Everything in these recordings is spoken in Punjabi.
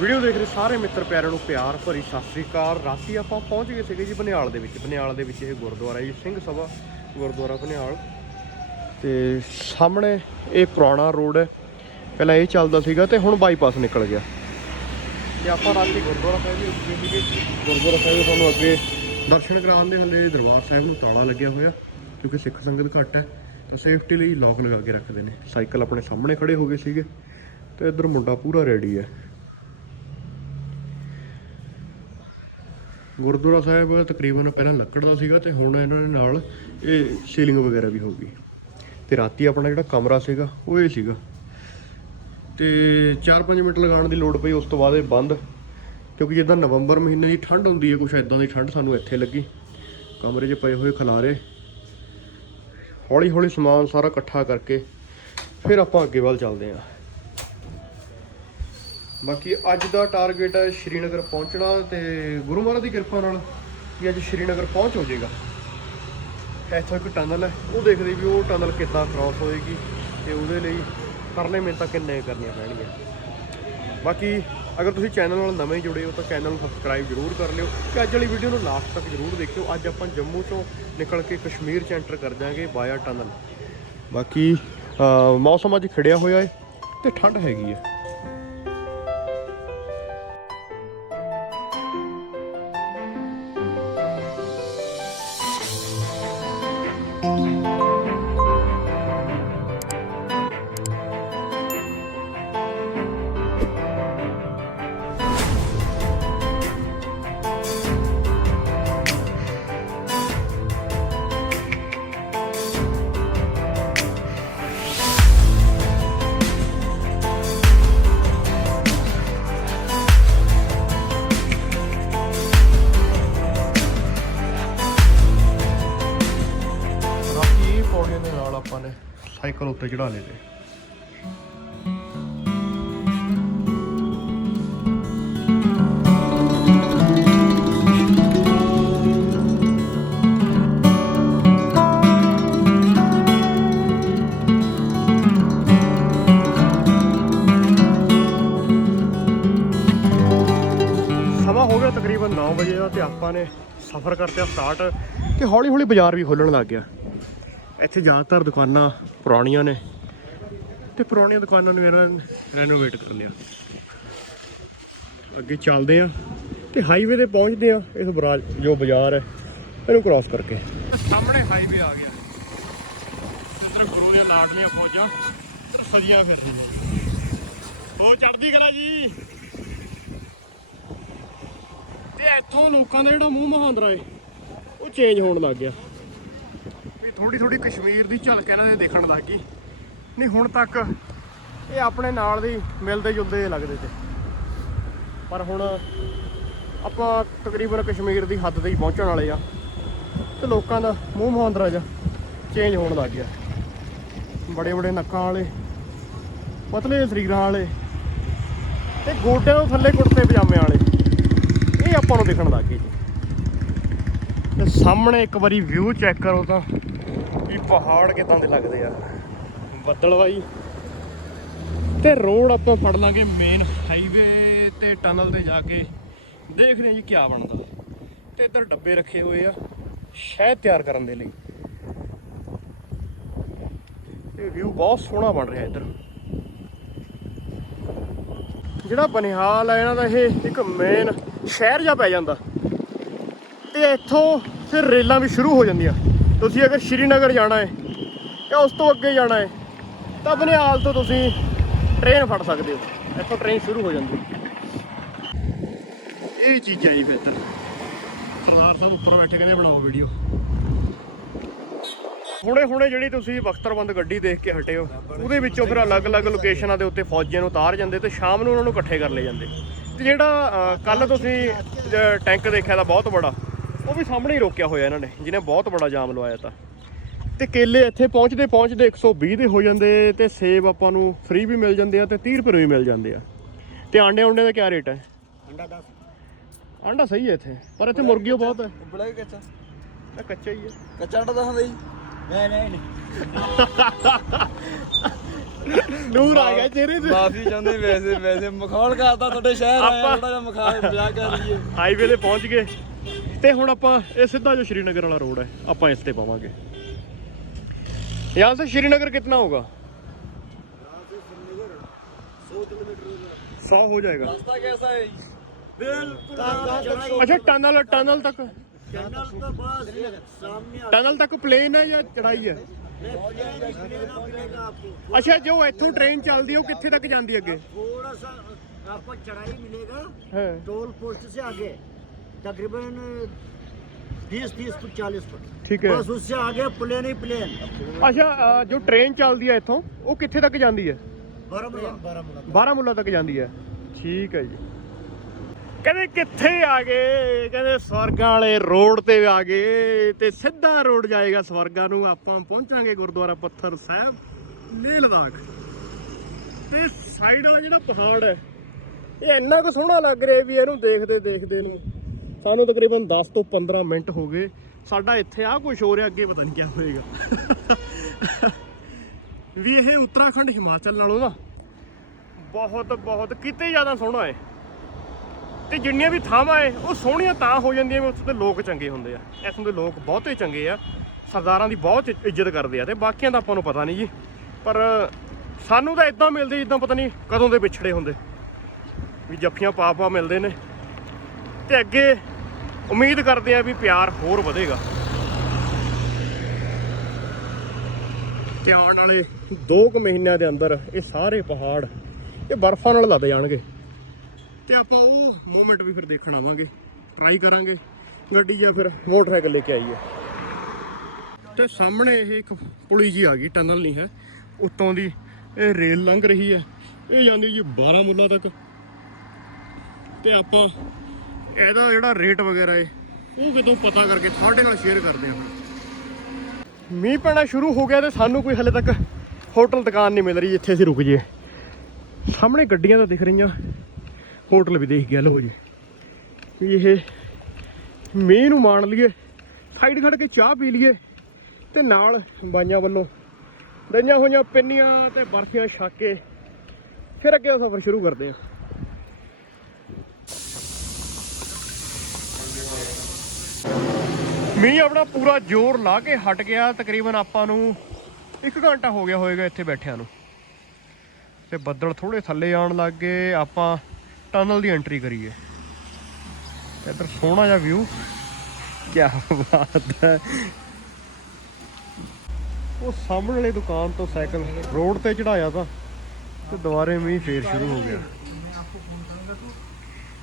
ਵੀਡੀਓ ਦੇਖ ਰਹੇ ਸਾਰੇ ਮਿੱਤਰ ਪਿਆਰਿਆਂ ਨੂੰ ਪਿਆਰ ਭਰੀ ਸਤਿ ਸ੍ਰੀ ਅਕਾਲ। ਰਾਤੀ ਆਪਾਂ ਪਹੁੰਚ ਗਏ ਸੀਗੇ ਜੀ ਬਨਿਆਲ ਦੇ ਵਿੱਚ। ਬਨਿਆਲ ਦੇ ਵਿੱਚ ਇਹ ਗੁਰਦੁਆਰਾ ਜੀ, ਸਿੰਘ ਸਭਾ ਗੁਰਦੁਆਰਾ ਬਨਿਆਲ। ਤੇ ਸਾਹਮਣੇ ਇਹ ਪੁਰਾਣਾ ਰੋਡ ਹੈ। ਪਹਿਲਾਂ ਇਹ ਚੱਲਦਾ ਸੀਗਾ ਤੇ ਹੁਣ ਬਾਈਪਾਸ ਨਿਕਲ ਗਿਆ। ਤੇ ਆਪਾਂ ਰਾਤੀ ਗੁਰਦੁਆਰਾ ਸਾਹਿਬ ਵੀ ਰੁਕੇ ਸੀਗੇ। ਗੁਰਦੁਆਰਾ ਸਾਹਿਬ ਤੁਹਾਨੂੰ ਅੱਗੇ ਦਰਸ਼ਨ ਕਰਾਉਣ ਦੇ ਹਲੇ ਦਰਬਾਰ ਸਾਹਿਬ ਨੂੰ ਤਾਲਾ ਲੱਗਿਆ ਹੋਇਆ, ਕਿਉਂਕਿ ਸਿੱਖ ਸੰਗਤ ਘੱਟ ਹੈ। ਤਾਂ ਸੇਫਟੀ ਲਈ ਲੌਕ ਲਗਾ ਕੇ ਰੱਖਦੇ ਨੇ। ਸਾਈਕਲ ਆਪਣੇ ਸਾਹਮਣੇ ਖੜੇ ਹੋ ਗਏ ਸੀਗੇ। ਤੇ ਇੱਧਰ ਮੁੰਡਾ ਪੂਰਾ ਰੈਡੀ ਹੈ। ਗੁਰਦੁਆਰਾ ਸਾਹਿਬ ਤਕਰੀਬਨ ਪਹਿਲਾਂ ਲੱਕੜ ਦਾ ਸੀਗਾ ਤੇ ਹੁਣ ਇਹਨਾਂ ਦੇ ਨਾਲ ਇਹ ਸੀਲਿੰਗ ਵਗੈਰਾ ਵੀ ਹੋ ਗਈ। ਤੇ ਰਾਤੀ ਆਪਣਾ ਜਿਹੜਾ ਕਮਰਾ ਸੀਗਾ, ਉਹ ਇਹ ਸੀਗਾ। ਤੇ 4-5 ਮਿੰਟ ਲਗਾਉਣ ਦੀ ਲੋੜ ਪਈ, ਉਸ ਤੋਂ ਬਾਅਦ ਇਹ ਬੰਦ। ਕਿਉਂਕਿ ਜਿੱਦਾਂ ਨਵੰਬਰ ਮਹੀਨੇ ਦੀ ਠੰਡ ਹੁੰਦੀ ਹੈ, ਕੁਛ ਇਦਾਂ ਦੀ ਠੰਡ ਸਾਨੂੰ ਇੱਥੇ ਲੱਗੀ। ਕਮਰੇ 'ਚ ਪਏ ਹੋਏ ਖਲਾਰੇ। ਹੌਲੀ ਹੌਲੀ ਸਮਾਨ ਸਾਰਾ ਇਕੱਠਾ ਕਰਕੇ ਫਿਰ ਆਪਾਂ ਅੱਗੇ ਵੱਲ ਚੱਲਦੇ ਹਾਂ। ਬਾਕੀ ਅੱਜ ਦਾ ਟਾਰਗੇਟ ਹੈ ਸ਼੍ਰੀਨਗਰ ਪਹੁੰਚਣਾ ਤੇ ਗੁਰੂ ਮਹਾਰਾਜ ਦੀ ਕਿਰਪਾ ਨਾਲ ਵੀ ਅੱਜ ਸ਼੍ਰੀਨਗਰ ਪਹੁੰਚ ਹੋ ਜਾਏਗਾ। ਇੱਥੋਂ ਇੱਕ ਟਨਲ ਹੈ, ਉਹ ਦੇਖਦੇ ਵੀ ਉਹ ਟਨਲ ਕਿੱਦਾਂ ਕ੍ਰਾਸ ਹੋਏਗੀ ਤੇ ਉਹਦੇ ਲਈ ਕਰਨੇ ਮਿਹਨਤਾਂ ਕਿੰਨੇ ਕਰਨੀਆਂ ਪੈਣਗੀਆਂ। ਬਾਕੀ ਅਗਰ ਤੁਸੀਂ ਚੈਨਲ ਨਾਲ ਨਵੇਂ ਜੁੜੇ ਹੋ ਤਾਂ ਚੈਨਲ ਨੂੰ ਸਬਸਕ੍ਰਾਈਬ ਜ਼ਰੂਰ ਕਰ ਲਿਓ ਤੇ ਅੱਜ ਵਾਲੀ ਵੀਡੀਓ ਨੂੰ ਲਾਸਟ ਤੱਕ ਜ਼ਰੂਰ ਦੇਖਿਓ। ਅੱਜ ਆਪਾਂ ਜੰਮੂ ਤੋਂ ਨਿਕਲ ਕੇ ਕਸ਼ਮੀਰ ਚ ਐਂਟਰ ਕਰ ਜਾਾਂਗੇ ਬਾਇਆ ਟਨਲ ਬਾਕੀ ਮੌਸਮ ਅੱਜ ਖੜਿਆ ਹੋਇਆ ਹੈ ਤੇ ਠੰਡ ਹੈਗੀ ਹੈ। ਸਾਈਕਲ ਚੜਾ ਲਏ ਤੇ। ਸਮਾਂ ਹੋ ਗਿਆ ਤਕਰੀਬਨ 9 ਵਜੇ ਦਾ ਤੇ ਆਪਾਂ ਨੇ ਸਫ਼ਰ ਕਰਤੇ ਸਟਾਰਟ ਤੇ ਹੌਲੀ ਹੌਲੀ ਬਾਜ਼ਾਰ ਵੀ ਖੋਲਣ ਲੱਗ ਗਿਆ। ਇੱਥੇ ਜ਼ਿਆਦਾਤਰ ਦੁਕਾਨਾਂ ਪੁਰਾਣੀਆਂ ਨੇ ਤੇ ਪੁਰਾਣੀਆਂ ਦੁਕਾਨਾਂ ਨੂੰ ਇਹਨਾਂ ਨੇ ਰੈਨੋਵੇਟ ਕਰ ਲਿਆ ਅੱਗੇ ਚੱਲਦੇ ਆ ਤੇ ਹਾਈਵੇ ਤੇ ਪਹੁੰਚਦੇ ਆ, ਇਸ ਬਰਾਜ, ਜੋ ਬਾਜ਼ਾਰ ਹੈ, ਇਹਨੂੰ ਕ੍ਰਾਸ ਕਰਕੇ। ਸਾਹਮਣੇ ਹਾਈਵੇ ਆ ਗਿਆ। ਤੇ ਇਧਰ ਗੁਰੂ ਦੀਆਂ ਲਾਡਲੀਆਂ ਫੌਜਾਂ, ਇਧਰ ਸਜੀਆਂ ਫਿਰਦੀਆਂ। ਉਹ ਚੜਦੀ ਕਲਾ ਜੀ। ਤੇ ਇੱਥੋਂ ਲੋਕਾਂ ਦਾ ਜਿਹੜਾ ਮੂੰਹ ਮਹਾਂਦਰਾ ਏ, ਉਹ ਚੇਂਜ ਹੋਣ ਲੱਗ ਗਿਆ। ਥੋੜੀ ਥੋੜੀ ਕਸ਼ਮੀਰ ਦੀ ਝਲਕ ਇਹਨਾਂ ਦੇ ਦੇਖਣ ਲੱਗ ਗਈ। ਨਹੀਂ, ਹੁਣ ਤੱਕ ਇਹ ਆਪਣੇ ਨਾਲ ਦੀ ਮਿਲਦੇ ਜੁਲਦੇ ਲੱਗਦੇ ਤੇ। ਪਰ ਹੁਣ ਆਪਾਂ ਤਕਰੀਬਨ ਕਸ਼ਮੀਰ ਦੀ ਹੱਦ ਤੇ ਹੀ ਪਹੁੰਚਣ ਵਾਲੇ ਆ ਤੇ ਲੋਕਾਂ ਦਾ ਮੂੰਹ ਮਹਾਂਦਰਾ ਜਿਹਾ ਚੇਂਜ ਹੋਣ ਲੱਗ ਗਿਆ। ਬੜੇ ਬੜੇ ਨੱਕਾਂ ਵਾਲੇ, ਪਤਲੇ ਸਰੀਰਾਂ ਵਾਲੇ ਤੇ ਗੋਡਿਆਂ ਤੋਂ ਥੱਲੇ ਕੁੜਤੇ ਪਜਾਮੇ ਵਾਲੇ। ਇਹ ਆਪਾਂ ਨੂੰ ਦਿਖਣ ਲੱਗ ਗਏ ਜੀ। ਤੇ ਸਾਹਮਣੇ ਇੱਕ ਵਾਰੀ ਵਿਊ ਚੈੱਕ ਕਰੋ ਤਾਂ ਪਹਾੜ ਕਿਦਾਂ ਦੇ ਲੱਗਦੇ ਆ? ਬੱਦਲਵਾਈ ਤੇ ਰੋਡ ਆਪਾਂ ਫੜ ਲਾਂਗੇ ਮੇਨ ਹਾਈਵੇ ਤੇ ਟਨਲ ਤੇ ਜਾ ਕੇ। ਦੇਖਦੇ ਹਾਂ ਜੀ ਕੀ ਬਣਦਾ। ਤੇ ਇੱਧਰ ਡੱਬੇ ਰੱਖੇ ਹੋਏ ਆ। ਸ਼ਹਿਦ ਤਿਆਰ ਕਰਨ ਦੇ ਲਈ। ਤੇ ਵਿਊ ਬਹੁਤ ਸੋਹਣਾ ਬਣ ਰਿਹਾ ਇੱਧਰ। ਜਿਹੜਾ ਬਨਿਹਾਲ ਹੈ ਇਹਨਾਂ ਦਾ ਇਹ ਇੱਕ ਮੇਨ ਸ਼ਹਿਰ ਜਿਹਾ ਪੈ ਜਾਂਦਾ। ਤੇ ਇੱਥੋਂ ਫਿਰ ਰੇਲਾਂ ਵੀ ਸ਼ੁਰੂ ਹੋ ਜਾਂਦੀਆਂ। ਤੁਸੀਂ ਅਗਰ ਸ਼੍ਰੀਨਗਰ ਜਾਣਾ ਹੈ ਜਾਂ ਉਸ ਤੋਂ ਅੱਗੇ ਜਾਣਾ ਹੈ, ਤਾਂ ਬਨਿਹਾਲ ਤੋਂ ਤੁਸੀਂ ਟ੍ਰੇਨ ਫੜ ਸਕਦੇ ਹੋ। ਇੱਥੋਂ ਟ੍ਰੇਨ ਸ਼ੁਰੂ ਹੋ ਜਾਂਦੀ ਇਹ ਚੀਜ਼ਾਂ ਜੀ ਫਿਰ ਤਾਂ। ਸਰਦਾਰ ਸਾਹਿਬ ਉੱਪਰ ਬੈਠੇ ਕਹਿੰਦੇ ਬਣਾਓ ਵੀਡੀਓ ਹੁਣੇ ਹੁਣੇ ਜਿਹੜੀ ਤੁਸੀਂ ਬਖਤਰਬੰਦ ਗੱਡੀ ਦੇਖ ਕੇ ਹਟੇ ਹੋ, ਉਹਦੇ ਵਿੱਚੋਂ ਫਿਰ ਅਲੱਗ-ਅਲੱਗ ਲੋਕੇਸ਼ਨਾਂ ਦੇ ਉੱਤੇ ਫੌਜੀਆਂ ਨੂੰ ਉਤਾਰ ਜਾਂਦੇ ਤੇ ਸ਼ਾਮ ਨੂੰ ਉਹਨਾਂ ਨੂੰ ਇਕੱਠੇ ਕਰ ਲਏ ਜਾਂਦੇ। ਤੇ ਜਿਹੜਾ ਕੱਲ ਤੁਸੀਂ ਟੈਂਕ ਦੇਖਿਆ ਤਾਂ ਬਹੁਤ ਬੜਾ। ਵੀ ਸਾਹਮਣੇ ਹੀ ਰੋਕਿਆ ਹੋਇਆ ਇਹਨਾਂ ਨੇ ਜਿਹਨੇ ਬਹੁਤ ਬੜਾ ਜਾਮ ਲਵਾਇਆ ਤਾਂ। ਤੇ ਕੇਲੇ ਇੱਥੇ ਪਹੁੰਚਦੇ ਪਹੁੰਚਦੇ 120 ਦੇ ਹੋ ਜਾਂਦੇ ਤੇ ਸੇਬ ਆਪਾਂ ਨੂੰ ਫ੍ਰੀ ਵੀ ਮਿਲ ਜਾਂਦੇ ਆ ਤੇ 30 ਰੁਪਏ ਵੀ ਮਿਲ ਜਾਂਦੇ ਆ। ਤੇ ਆਂਡੇ ਆਂਡੇ ਦਾ ਕੀ ਰੇਟ ਹੈ? ਅੰਡਾ 10 ਆਂਡਾ ਸਹੀ ਹੈ ਇੱਥੇ ਪਰ ਇੱਥੇ ਮੁਰਗੀਆਂ ਬਹੁਤ ਹੈ। ਉਬਲਾ ਕੇ ਕੱਚਾ। ਇਹ ਕੱਚਾ ਹੀ ਹੈ। ਕੱਚਾ ਅੰਡਾ ਦੱਸਾਂ ਬਈ ਨਹੀਂ ਨਹੀਂ ਨੂਰ ਆ ਗਿਆ ਚਿਹਰੇ ਤੇ। ਮਾਫੀ ਚਾਹੁੰਦੇ ਵੈਸੇ ਵੈਸੇ ਮਖੌਲ ਕਰਦਾ ਤੁਹਾਡੇ ਸ਼ਹਿਰ ਆਇਆ ਥੋੜਾ ਜਿਹਾ ਮਖਾਲ ਵਿਆਹ ਕਰ ਲਈਏ ਹਾਈਵੇ ਤੇ ਪਹੁੰਚ ਗਏ। ਤੇ ਹੁਣ ਆਪਾਂ ਇਹ ਸਿੱਧਾ ਜੋ ਸ਼੍ਰੀਨਗਰ ਵਾਲਾ ਰੋਡ ਹੈ ਆਪਾਂ ਇਸ ਤੇ ਪਾਵਾਂਗੇ यहाँ से श्रीनगर कितना होगा सौ हो जाएगा रास्ता कैसा है अच्छा टनल टनल तक चैनल तो बस सामने टनल तक प्लेन है ਜਾਂ ਚੜਾਈ ਹੈ मिलेगा मिलेगा आपको ਅੱਛਾ ਜੋ ਇੱਥੋਂ ਟ੍ਰੇਨ ਚੱਲਦੀ ਹੈ ਉਹ ਕਿੱਥੇ ਤੱਕ ਜਾਂਦੀ ਹੈ ਅੱਗੇ थोड़ा सा आपको चढ़ाई मिलेगा ਹਾਂ टोल पोस्ट से आगे तकरीबन बीस तीस फुट चालीस फुट ਠੀਕ ਹੈ बस उससे आगे प्लेन ही प्लेन ਅੱਛਾ ਅ, ਜੋ ਟ੍ਰੇਨ ਚੱਲਦੀ ਹੈ ਇੱਥੋਂ ਉਹ ਕਿੱਥੇ ਤੱਕ ਜਾਂਦੀ ਹੈ बारामूला बारामूला ਬਾਰਾਮੂਲਾ ਤੱਕ ਜਾਂਦੀ ਹੈ ਠੀਕ ਹੈ ਜੀ ਕਹਿੰਦੇ ਕਿੱਥੇ ਆ ਗਏ ਕਹਿੰਦੇ ਸਵਰਗਾਂ ਵਾਲੇ ਰੋਡ ਤੇ ਆ ਗਏ ਤੇ ਸਿੱਧਾ ਰੋਡ ਜਾਏਗਾ ਸਵਰਗਾਂ ਨੂੰ ਆਪਾਂ ਪਹੁੰਚਾਂਗੇ ਗੁਰਦੁਆਰਾ ਪੱਥਰ ਸਾਹਿਬ ਲੇਹ ਲਦਾਖ ਤੇ ਸਾਈਡ ਵਾਲਾ ਜਿਹੜਾ ਪਹਾੜ ਹੈ ਇਹ ਇੰਨਾ ਕੁ ਸੋਹਣਾ ਲੱਗ ਰਿਹਾ ਵੀ ਇਹਨੂੰ ਦੇਖਦੇ ਦੇਖਦੇ ਨੂੰ ਸਾਨੂੰ ਤਕਰੀਬਨ 10 ਤੋਂ 15 ਮਿੰਟ ਹੋ ਗਏ। ਸਾਡਾ ਇੱਥੇ ਆ ਕੁਝ ਹੋ ਰਿਹਾ, ਅੱਗੇ ਪਤਾ ਨਹੀਂ ਕੀ ਹੋਏਗਾ। ਵੀ ਇਹ ਉੱਤਰਾਖੰਡ ਹਿਮਾਚਲ ਨਾਲੋਂ ਨਾ ਬਹੁਤ ਬਹੁਤ ਕਿਤੇ ਜ਼ਿਆਦਾ ਸੋਹਣਾ ਹੈ ਤੇ ਜਿੰਨੀਆਂ ਵੀ ਥਾਵਾਂ ਹੈ ਉਹ ਸੋਹਣੀਆਂ ਤਾਂ ਹੋ ਜਾਂਦੀਆਂ ਵੀ ਉੱਥੇ ਦੇ ਲੋਕ ਚੰਗੇ ਹੁੰਦੇ ਆ। ਇੱਥੋਂ ਦੇ ਲੋਕ ਬਹੁਤੇ ਚੰਗੇ ਆ। ਸਰਦਾਰਾਂ ਦੀ ਬਹੁਤ ਇੱਜ਼ਤ ਕਰਦੇ ਆ ਤੇ ਬਾਕੀਆਂ ਦਾ ਆਪਾਂ ਨੂੰ ਪਤਾ ਨਹੀਂ ਜੀ। ਪਰ ਸਾਨੂੰ ਤਾਂ ਇਦਾਂ ਮਿਲਦੇ ਜਿੱਦਾਂ ਪਤਾ ਨਹੀਂ ਕਦੋਂ ਦੇ ਵਿਛੜੇ ਹੁੰਦੇ। ਵੀ ਜੱਫੀਆਂ ਪਾ ਪਾ ਮਿਲਦੇ ਨੇ। ਤੇ ਅੱਗੇ ਉਮੀਦ ਕਰਦੇ ਆ ਵੀ ਪਿਆਰ ਹੋਰ ਵਧੇਗਾ। ਤੇ ਆਉਣ ਵਾਲੇ 2 ਕੁ ਮਹੀਨਿਆਂ ਦੇ ਅੰਦਰ ਇਹ ਸਾਰੇ ਪਹਾੜ, ਇਹ ਬਰਫ਼ਾਂ ਨਾਲ ਲੱਦ ਜਾਣਗੇ। ਤੇ ਆਪਾਂ ਉਹ ਮੂਮੈਂਟ ਵੀ ਫਿਰ ਦੇਖਣ ਆਵਾਂਗੇ। ਟਰਾਈ ਕਰਾਂਗੇ। ਗੱਡੀ ਜਾਂ ਫਿਰ ਮੋਟਰਸਾਈਕਲ ਲੈ ਕੇ ਆਈਏ। ਤੇ ਸਾਹਮਣੇ ਇਹ ਇੱਕ ਪੁਲੀ ਜੀ ਆ ਗਈ ਟਨਲ ਨਹੀਂ ਹੈ। ਉੱਤੋਂ ਦੀ ਇਹ ਰੇਲ ਲੰਘ ਰਹੀ ਹੈ। ਇਹ ਜਾਂਦੀ ਜੀ 12 ਮੁੱਲਾ ਤੱਕ। ਤੇ ਆਪਾਂ ਇਹਦਾ ਜਿਹੜਾ ਰੇਟ ਵਗੈਰਾ ਹੈ ਉਹ ਕਿਤੋਂ ਪਤਾ ਕਰਕੇ ਤੁਹਾਡੇ ਨਾਲ ਸ਼ੇਅਰ ਕਰਦੇ ਹਾਂ। ਮੀਂਹ ਪੈਣਾ ਸ਼ੁਰੂ ਹੋ ਗਿਆ ਤੇ ਸਾਨੂੰ ਕੋਈ ਹਲੇ ਤੱਕ ਹੋਟਲ ਦੁਕਾਨ ਨਹੀਂ ਮਿਲ ਰਹੀ ਜਿੱਥੇ ਅਸੀਂ ਰੁਕ ਜਾਈਏ। ਸਾਹਮਣੇ ਗੱਡੀਆਂ ਤਾਂ ਦਿਖ ਰਹੀਆਂ ਹੋਟਲ ਵੀ ਦੇਖ ਗਿਆ ਲਓ ਜੀ। ਵੀ ਇਹ ਮੀਂਹ ਨੂੰ ਮਾਣ ਲਈਏ ਸਾਈਡ ਖੜ ਕੇ ਚਾਹ ਪੀ ਲਈਏ ਤੇ ਨਾਲ ਬਾਈਆਂ ਵੱਲੋਂ ਦਈਆਂ ਹੋਈਆਂ ਪਿੰਨੀਆਂ ਤੇ ਬਰਫੀਆਂ ਛੱਕ ਕੇ ਫਿਰ ਅੱਗੇ ਦਾ ਸਫ਼ਰ ਸ਼ੁਰੂ ਕਰਦੇ ਹਾਂ। ਮੀਂਹ ਆਪਣਾ ਪੂਰਾ ਜ਼ੋਰ ਲਾ ਕੇ ਹਟ ਗਿਆ। ਤਕਰੀਬਨ ਆਪਾਂ ਨੂੰ 1 ਘੰਟਾ ਹੋ ਗਿਆ ਹੋਵੇਗਾ ਇੱਥੇ ਬੈਠਿਆਂ ਨੂੰ। ਤੇ ਬੱਦਲ ਥੋੜੇ ਥੱਲੇ ਆਉਣ ਲੱਗ ਗਏ। ਆਪਾਂ ਟਨਲ ਦੀ ਐਂਟਰੀ ਕਰੀਏ। ਇੱਧਰ ਸੋਹਣਾ ਜਿਹਾ ਵਿਊ ਕੀ ਬਾਤ ਹੈ। ਉਹ ਸਾਹਮਣੇ ਵਾਲੀ ਦੁਕਾਨ ਤੋਂ ਸਾਈਕਲ ਰੋਡ ਤੇ ਚੜਾਇਆ ਤਾਂ, ਤੇ ਦੁਬਾਰੇ ਮੀਂਹ ਫੇਰ ਸ਼ੁਰੂ ਹੋ ਗਿਆ।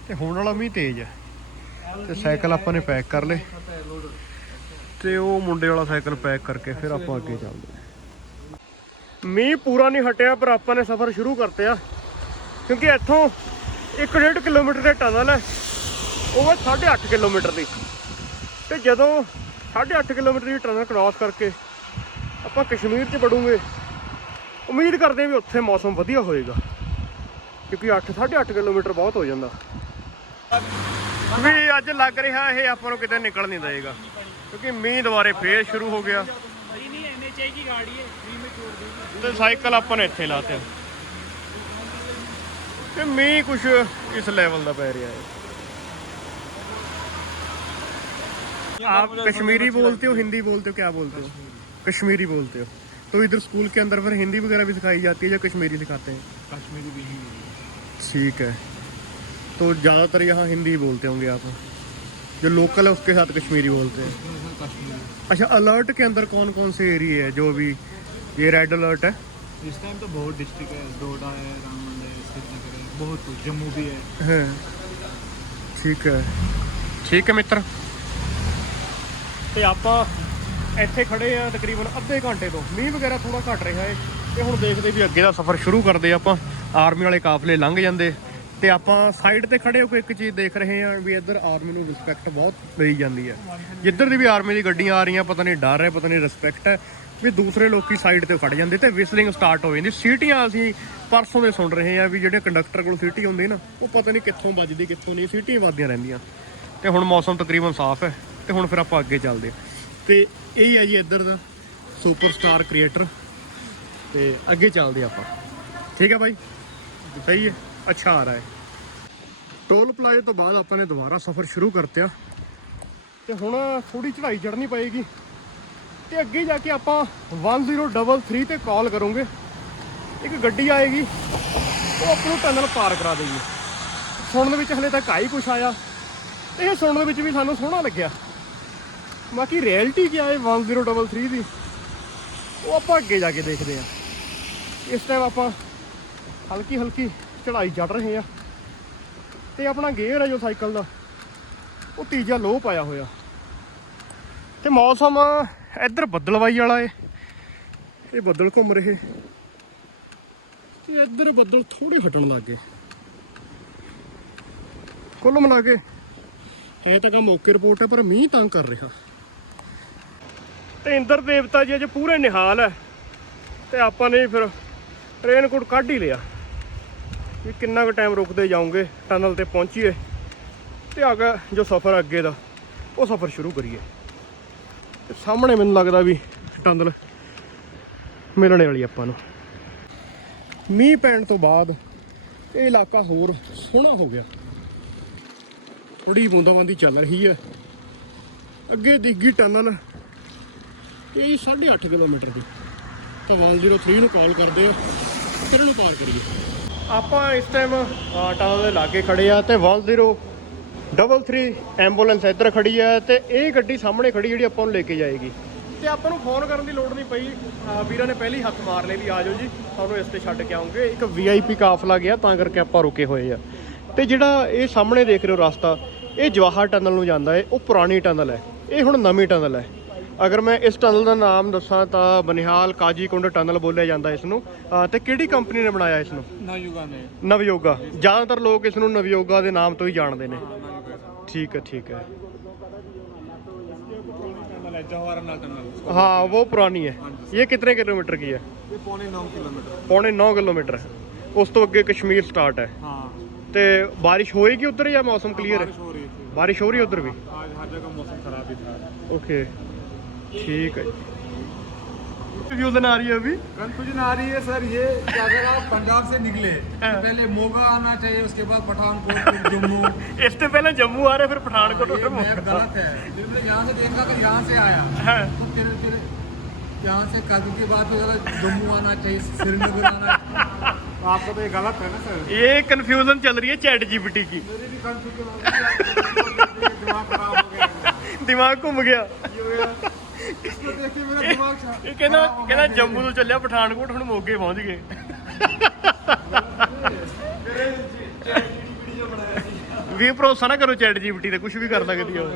ਤੇ ਹੁਣ ਵਾਲਾ ਮੀਂਹ ਤੇਜ਼ ਹੈ। ਤੇ ਸਾਈਕਲ ਆਪਾਂ ਨੇ ਪੈਕ ਕਰ ਲਏ। ਤੇ ਉਹ ਮੁੰਡੇ ਵਾਲਾ ਸਾਈਕਲ ਪੈਕ ਕਰਕੇ ਫਿਰ ਆਪਾਂ ਅੱਗੇ ਚੱਲਦੇ ਹਾਂ। ਮੀਂਹ ਪੂਰਾ ਨਹੀਂ ਹਟਿਆ, ਪਰ ਆਪਾਂ ਨੇ ਸਫ਼ਰ ਸ਼ੁਰੂ ਕਰਤੇ ਆ। ਕਿਉਂਕਿ ਇੱਥੋਂ 1.5 ਕਿਲੋਮੀਟਰ ਦੇ ਟਨਲ ਹੈ। ਉਹ ਹੈ 8.5 ਕਿਲੋਮੀਟਰ ਦੀ। ਤੇ ਜਦੋਂ 8.5 ਕਿਲੋਮੀਟਰ ਦੀ ਟਨਲ ਕ੍ਰਾਸ ਕਰਕੇ ਆਪਾਂ ਕਸ਼ਮੀਰ 'ਚ ਵੜੂਗੇ, ਉਮੀਦ ਕਰਦੇ ਹਾਂ ਵੀ ਉੱਥੇ ਮੌਸਮ ਵਧੀਆ ਹੋਏਗਾ। ਕਿਉਂਕਿ 8 8.5 ਕਿਲੋਮੀਟਰ ਬਹੁਤ ਹੋ ਜਾਂਦਾ। ਵੀ ਅੱਜ ਲੱਗ ਰਿਹਾ ਇਹ ਆਪਾਂ ਨੂੰ ਕਿਤੇ ਨਿਕਲ ਨਹੀਂ ਦੇਗਾ ਕਿਉਂਕਿ ਮੀਂਹ ਦੁਬਾਰੇ ਫੇਰ ਸ਼ੁਰੂ ਹੋ ਗਿਆ ਤੇ ਸਾਈਕਲ ਆਪਾਂ ਨੇ ਇੱਥੇ ਲਾਤੇ ਤੇ ਮੀਂਹ ਕੁਛ ਇਸ ਲੈਵਲ ਦਾ ਪੈ ਰਿਹਾ ਹੈ आप कश्मीरी बोलते हो हिंदी बोलते हो क्या बोलते हो कश्मीरी बोलते हो तो इधर स्कूल के अंदर फिर हिंदी वगैरह भी सिखाई जाती है या कश्मीरी सिखाते हैं कश्मीरी भी ठीक है तो ज़्यादातर यहाँ हिंदी बोलते होंगे आप जो लोकल है उसके साथ कश्मीरी बोलते हैं कश्मीरी अच्छा अलर्ट के अंदर कौन कौन से एरिया है जो भी ये रेड अलर्ट है इस टाइम तो बहुत डिस्ट्रिक्ट है डोडा है रामबन है श्रीनगर है बहुत कुछ जम्मू भी है है ਠੀਕ ਹੈ ਠੀਕ ਹੈ ਮਿੱਤਰ ਤੇ ਆਪਾਂ ਇੱਥੇ ਖੜੇ ਆ ਤਕਰੀਬਨ ਅੱਧੇ ਘੰਟੇ ਤੋਂ ਮੀਂਹ ਵਗੈਰਾ ਥੋੜਾ ਘਟ ਰਿਹਾ ਹੈ ਤੇ ਹੁਣ ਦੇਖਦੇ ਵੀ ਅੱਗੇ ਦਾ ਸਫ਼ਰ ਸ਼ੁਰੂ ਕਰਦੇ ਆ ਆਪਾਂ ਆਰਮੀ ਵਾਲੇ ਕਾਫਲੇ ਲੰਘ ਜਾਂਦੇ ਤੇ ਆਪਾਂ ਸਾਈਡ ਤੇ ਖੜੇ ਹੋ ਕੇ ਇੱਕ ਚੀਜ਼ ਦੇਖ ਰਹੇ ਹਾਂ ਵੀ ਇੱਧਰ ਆਰਮੀ ਨੂੰ ਰਿਸਪੈਕਟ ਬਹੁਤ ਦੇਈ ਜਾਂਦੀ ਹੈ। ਜਿੱਧਰ ਦੀ ਵੀ ਆਰਮੀ ਦੀ ਗੱਡੀਆਂ ਆ ਰਹੀਆਂ, ਪਤਾ ਨਹੀਂ ਡਰ ਹੈ, ਪਤਾ ਨਹੀਂ ਰਿਸਪੈਕਟ ਹੈ, ਵੀ ਦੂਸਰੇ ਲੋਕੀ ਸਾਈਡ ਤੇ ਖੜ ਜਾਂਦੇ ਤੇ ਵਿਸਲਿੰਗ ਸਟਾਰਟ ਹੋ ਜਾਂਦੀ। ਸੀਟੀਆਂ ਅਸੀਂ ਪਰਸੋਂ ਦੇ ਸੁਣ ਰਹੇ ਆ ਵੀ ਜਿਹੜੇ ਕੰਡਕਟਰ ਕੋਲ ਸੀਟੀ ਹੁੰਦੀ ਨਾ, ਉਹ ਪਤਾ ਨਹੀਂ ਕਿੱਥੋਂ ਵੱਜਦੀ, ਕਿੱਥੋਂ ਨਹੀਂ, ਸੀਟੀਆਂ ਵੱਜਦੀਆਂ ਰਹਿੰਦੀਆਂ। ਤੇ ਹੁਣ ਮੌਸਮ ਤਕਰੀਬਨ ਸਾਫ਼ ਹੈ ਤੇ ਹੁਣ ਫਿਰ ਆਪਾਂ ਅੱਗੇ ਚੱਲਦੇ ਹਾਂ। ਤੇ ਇਹੀ ਹੈ ਜੀ ਇੱਧਰ ਦਾ ਸੁਪਰਸਟਾਰ ਕ੍ਰੀਏਟਰ ਤੇ ਅੱਗੇ ਚੱਲਦੇ ਆਪਾਂ। ਠੀਕ ਹੈ ਬਾਈ? ਸਹੀ ਹੈ? ਅੱਛਾ ਆ ਰਿਹਾ ਹੈ। ਟੋਲ ਪਲਾਜ਼ੇ ਤੋਂ ਬਾਅਦ ਆਪਾਂ ਨੇ ਦੁਬਾਰਾ ਸਫ਼ਰ ਸ਼ੁਰੂ ਕਰਤਿਆ। ਤੇ ਹੁਣ ਥੋੜੀ ਚੜ੍ਹਾਈ ਚੜ੍ਹਨੀ ਪਏਗੀ। ਤੇ ਅੱਗੇ ਜਾ ਕੇ ਆਪਾਂ 1033 ਤੇ ਕਾਲ ਕਰੋਗੇ। ਇੱਕ ਗੱਡੀ ਆਏਗੀ। ਉਹ ਆਪਾਂ ਨੂੰ ਟਨਲ ਪਾਰ ਕਰਾ ਦੇਗੀ। ਸੁਣਨ ਦੇ ਵਿੱਚ ਹਲੇ ਤੱਕ ਆਈ ਕੁਛ ਆਇਆ। ਤੇ ਇਹ ਸੁਣਨ ਦੇ ਵਿੱਚ ਵੀ ਸਾਨੂੰ ਸੋਹਣਾ ਲੱਗਿਆ। ਬਾਕੀ ਰਿਐਲਿਟੀ ਕੀ ਹੈ 1033 ਦੀ? ਉਹ ਆਪਾਂ ਅੱਗੇ ਜਾ ਕੇ ਦੇਖਦੇ ਹਾਂ। ਇਸ ਟਾਈਮ ਆਪਾਂ ਹਲਕੀ ਹਲਕੀ ਚੜਾਈ ਚੜ ਰਹੇ ਆ। ਤੇ ਆਪਣਾ ਗੇਅਰ ਹੈ ਜੋ ਸਾਈਕਲ ਦਾ, ਉਹ ਤੀਜਾ ਲੋ ਪਾਇਆ ਹੋਇਆ। ਤੇ ਮੌਸਮ ਇੱਧਰ ਬੱਦਲਵਾਈ ਵਾਲਾ ਏ। ਇਹ ਬੱਦਲ ਘੁੰਮ ਰਹੇ। ਤੇ ਇੱਧਰ ਬੱਦਲ ਥੋੜੇ ਹਟਣ ਲੱਗ ਗਏ। ਕੁੱਲ ਮਿਲਾ ਕੇ ਇਹ ਤੱਕ ਮੌਕੇ ਰਿਪੋਰਟ ਹੈ ਪਰ ਮੀਂਹ ਤੰਗ ਕਰ ਰਿਹਾ। ਤੇ ਇੰਦਰ ਦੇਵਤਾ ਜੀ ਅਜੇ ਪੂਰੇ ਨਿਹਾਲ ਹੈ ਤੇ ਆਪਾਂ ਨੇ ਫਿਰ ਰੇਨਕੋਟ ਕੱਢ ਹੀ ਲਿਆ। ਵੀ ਕਿੰਨਾ ਕੁ ਟਾਈਮ ਰੁਕਦੇ ਜਾਓਗੇ ਟਨਲ ਤੇ ਪਹੁੰਚੀਏ ਤੇ ਆ ਗਿਆ ਜੋ ਸਫ਼ਰ ਅੱਗੇ ਦਾ, ਉਹ ਸਫ਼ਰ ਸ਼ੁਰੂ ਕਰੀਏ। ਤੇ ਸਾਹਮਣੇ ਮੈਨੂੰ ਲੱਗਦਾ ਵੀ ਟਨਲ ਮਿਲਣੇ ਵਾਲੀ ਆਪਾਂ ਨੂੰ। ਮੀਂਹ ਪੈਣ ਤੋਂ ਬਾਅਦ ਇਹ ਇਲਾਕਾ ਹੋਰ ਸੋਹਣਾ ਹੋ ਗਿਆ। ਥੋੜੀ ਬੂੰਦਾਬਾਂਦੀ ਚੱਲ ਰਹੀ ਹੈ। ਅੱਗੇ ਦਿੱਗੀ ਟਨਲ ਇਹ 8.5 ਕਿਲੋਮੀਟਰ ਦੀ। ਤਾਂ 103 ਨੂੰ ਕਾਲ ਕਰਦੇ ਆ, ਫਿਰ ਇਹਨੂੰ ਪਾਰ ਕਰੀਏ। ਆਪਾਂ ਇਸ ਟਾਈਮ ਟਨਲ ਦੇ ਲਾਗੇ ਖੜੇ ਆ ਤੇ 1033 ਐਂਬੂਲੈਂਸ ਇੱਧਰ ਖੜੀ ਹੈ ਤੇ ਇਹ ਗੱਡੀ ਸਾਹਮਣੇ ਖੜੀ ਜਿਹੜੀ ਆਪਾਂ ਨੂੰ ਲੈ ਕੇ ਜਾਏਗੀ। ਤੇ ਆਪਾਂ ਨੂੰ ਫੋਨ ਕਰਨ ਦੀ ਲੋੜ ਨਹੀਂ ਪਈ। ਵੀਰਾਂ ਨੇ ਪਹਿਲੀ ਹੱਥ ਮਾਰ ਲਈ ਵੀ ਆ ਜਾਓ ਜੀ, ਤੁਹਾਨੂੰ ਇਸ ਤੇ ਛੱਡ ਕੇ ਆਉਂਗੇ। ਇੱਕ ਵੀਆਈਪੀ ਕਾਫਲਾ ਗਿਆ, ਤਾਂ ਕਰਕੇ ਆਪਾਂ ਰੁਕੇ ਹੋਏ ਆ। ਤੇ ਜਿਹੜਾ ਇਹ ਸਾਹਮਣੇ ਦੇਖ ਰਹੇ ਹੋ ਰਸਤਾ, ਇਹ ਜਵਾਹਰ ਟਨਲ ਨੂੰ ਜਾਂਦਾ ਹੈ, ਉਹ ਪੁਰਾਣੀ ਟਨਲ ਹੈ, ਇਹ ਹੁਣ ਨਵੀਂ ਟਨਲ ਹੈ। ਅਗਰ ਮੈਂ ਇਸ ਟਨਲ ਦਾ ਨਾਮ ਦੱਸਾਂ ਤਾਂ ਬਨਿਹਾਲ ਕਾਜੀਕੁੰਡ ਟਨਲ ਬੋਲਿਆ ਜਾਂਦਾ ਇਸ ਨੂੰ ਅਹ ਤੇ ਕਿਹੜੀ ਕੰਪਨੀ ਨੇ ਬਣਾਇਆ ਇਸ ਨੂੰ ना युगा ने ਨਵਯੋਗਾ ਜ਼ਿਆਦਾਤਰ ਲੋਕ ਇਸ ਨੂੰ ਨਵਯੋਗਾ ਦੇ ਨਾਮ ਤੋਂ ਹੀ ਜਾਣਦੇ ਨੇ ਠੀਕ ਹੈ ਠੀਕ ਹੈ टनल है जवाहरलाल टनल हाँ वो पुरानी है ये कितने किलोमीटर की है ये पौने नौ किलोमीटर ਪੌਣੇ 9 ਕਿਲੋਮੀਟਰ ਹੈ ਉਸ ਤੋਂ ਅੱਗੇ ਕਸ਼ਮੀਰ ਸਟਾਰਟ ਹੈ हाँ ਤੇ ਬਾਰਿਸ਼ ਹੋਏਗੀ ਉਧਰ ਜਾਂ ਮੌਸਮ ਕਲੀਅਰ ਹੈ बारिश हो रही थी ਬਾਰਿਸ਼ ਹੋ ਰਹੀ ਹੈ ਉਧਰ ਵੀ आज हर जगह मौसम खराब ही था ਓਕੇ ठीक है कंफ्यूजन आ रही है अभी? कंफ्यूजन आ रही है सर ये कि अगर आप पंजाब से निकले तो हाँ। पहले मोगा आना चाहिए उसके बाद पठानकोट जम्मू। इससे पहले जम्मू आ रहे फिर पठानकोट ये मैप गलत है। फिर यहाँ से देखा अगर यहाँ से आया। हाँ। तो फिर फिर यहाँ से कल के बाद तो जम्मू आना चाहिए श्रीनगर आना आपका तो ये गलत है ना सर। ये कंफ्यूजन चल रही है चैट जीपीटी की। मेरी भी कंफ्यूजन दिमाग खराब हो गया। दिमाग घूम गया। ਇਹ ਕਹਿੰਦਾ ਕਹਿੰਦਾ ਜੰਮੂ ਤੋਂ ਚੱਲਿਆ, ਪਠਾਨਕੋਟ, ਹੁਣ ਮੋਗੇ ਪਹੁੰਚ ਗਏ। ਵੀ ਭਰੋਸਾ ਨਾ ਕਰੋ ਚੈਟ ਜੀਪੀਟੀ ਤੇ ਕੁਝ ਵੀ ਕਰ ਸਕਦੀ ਆ ਉਹ।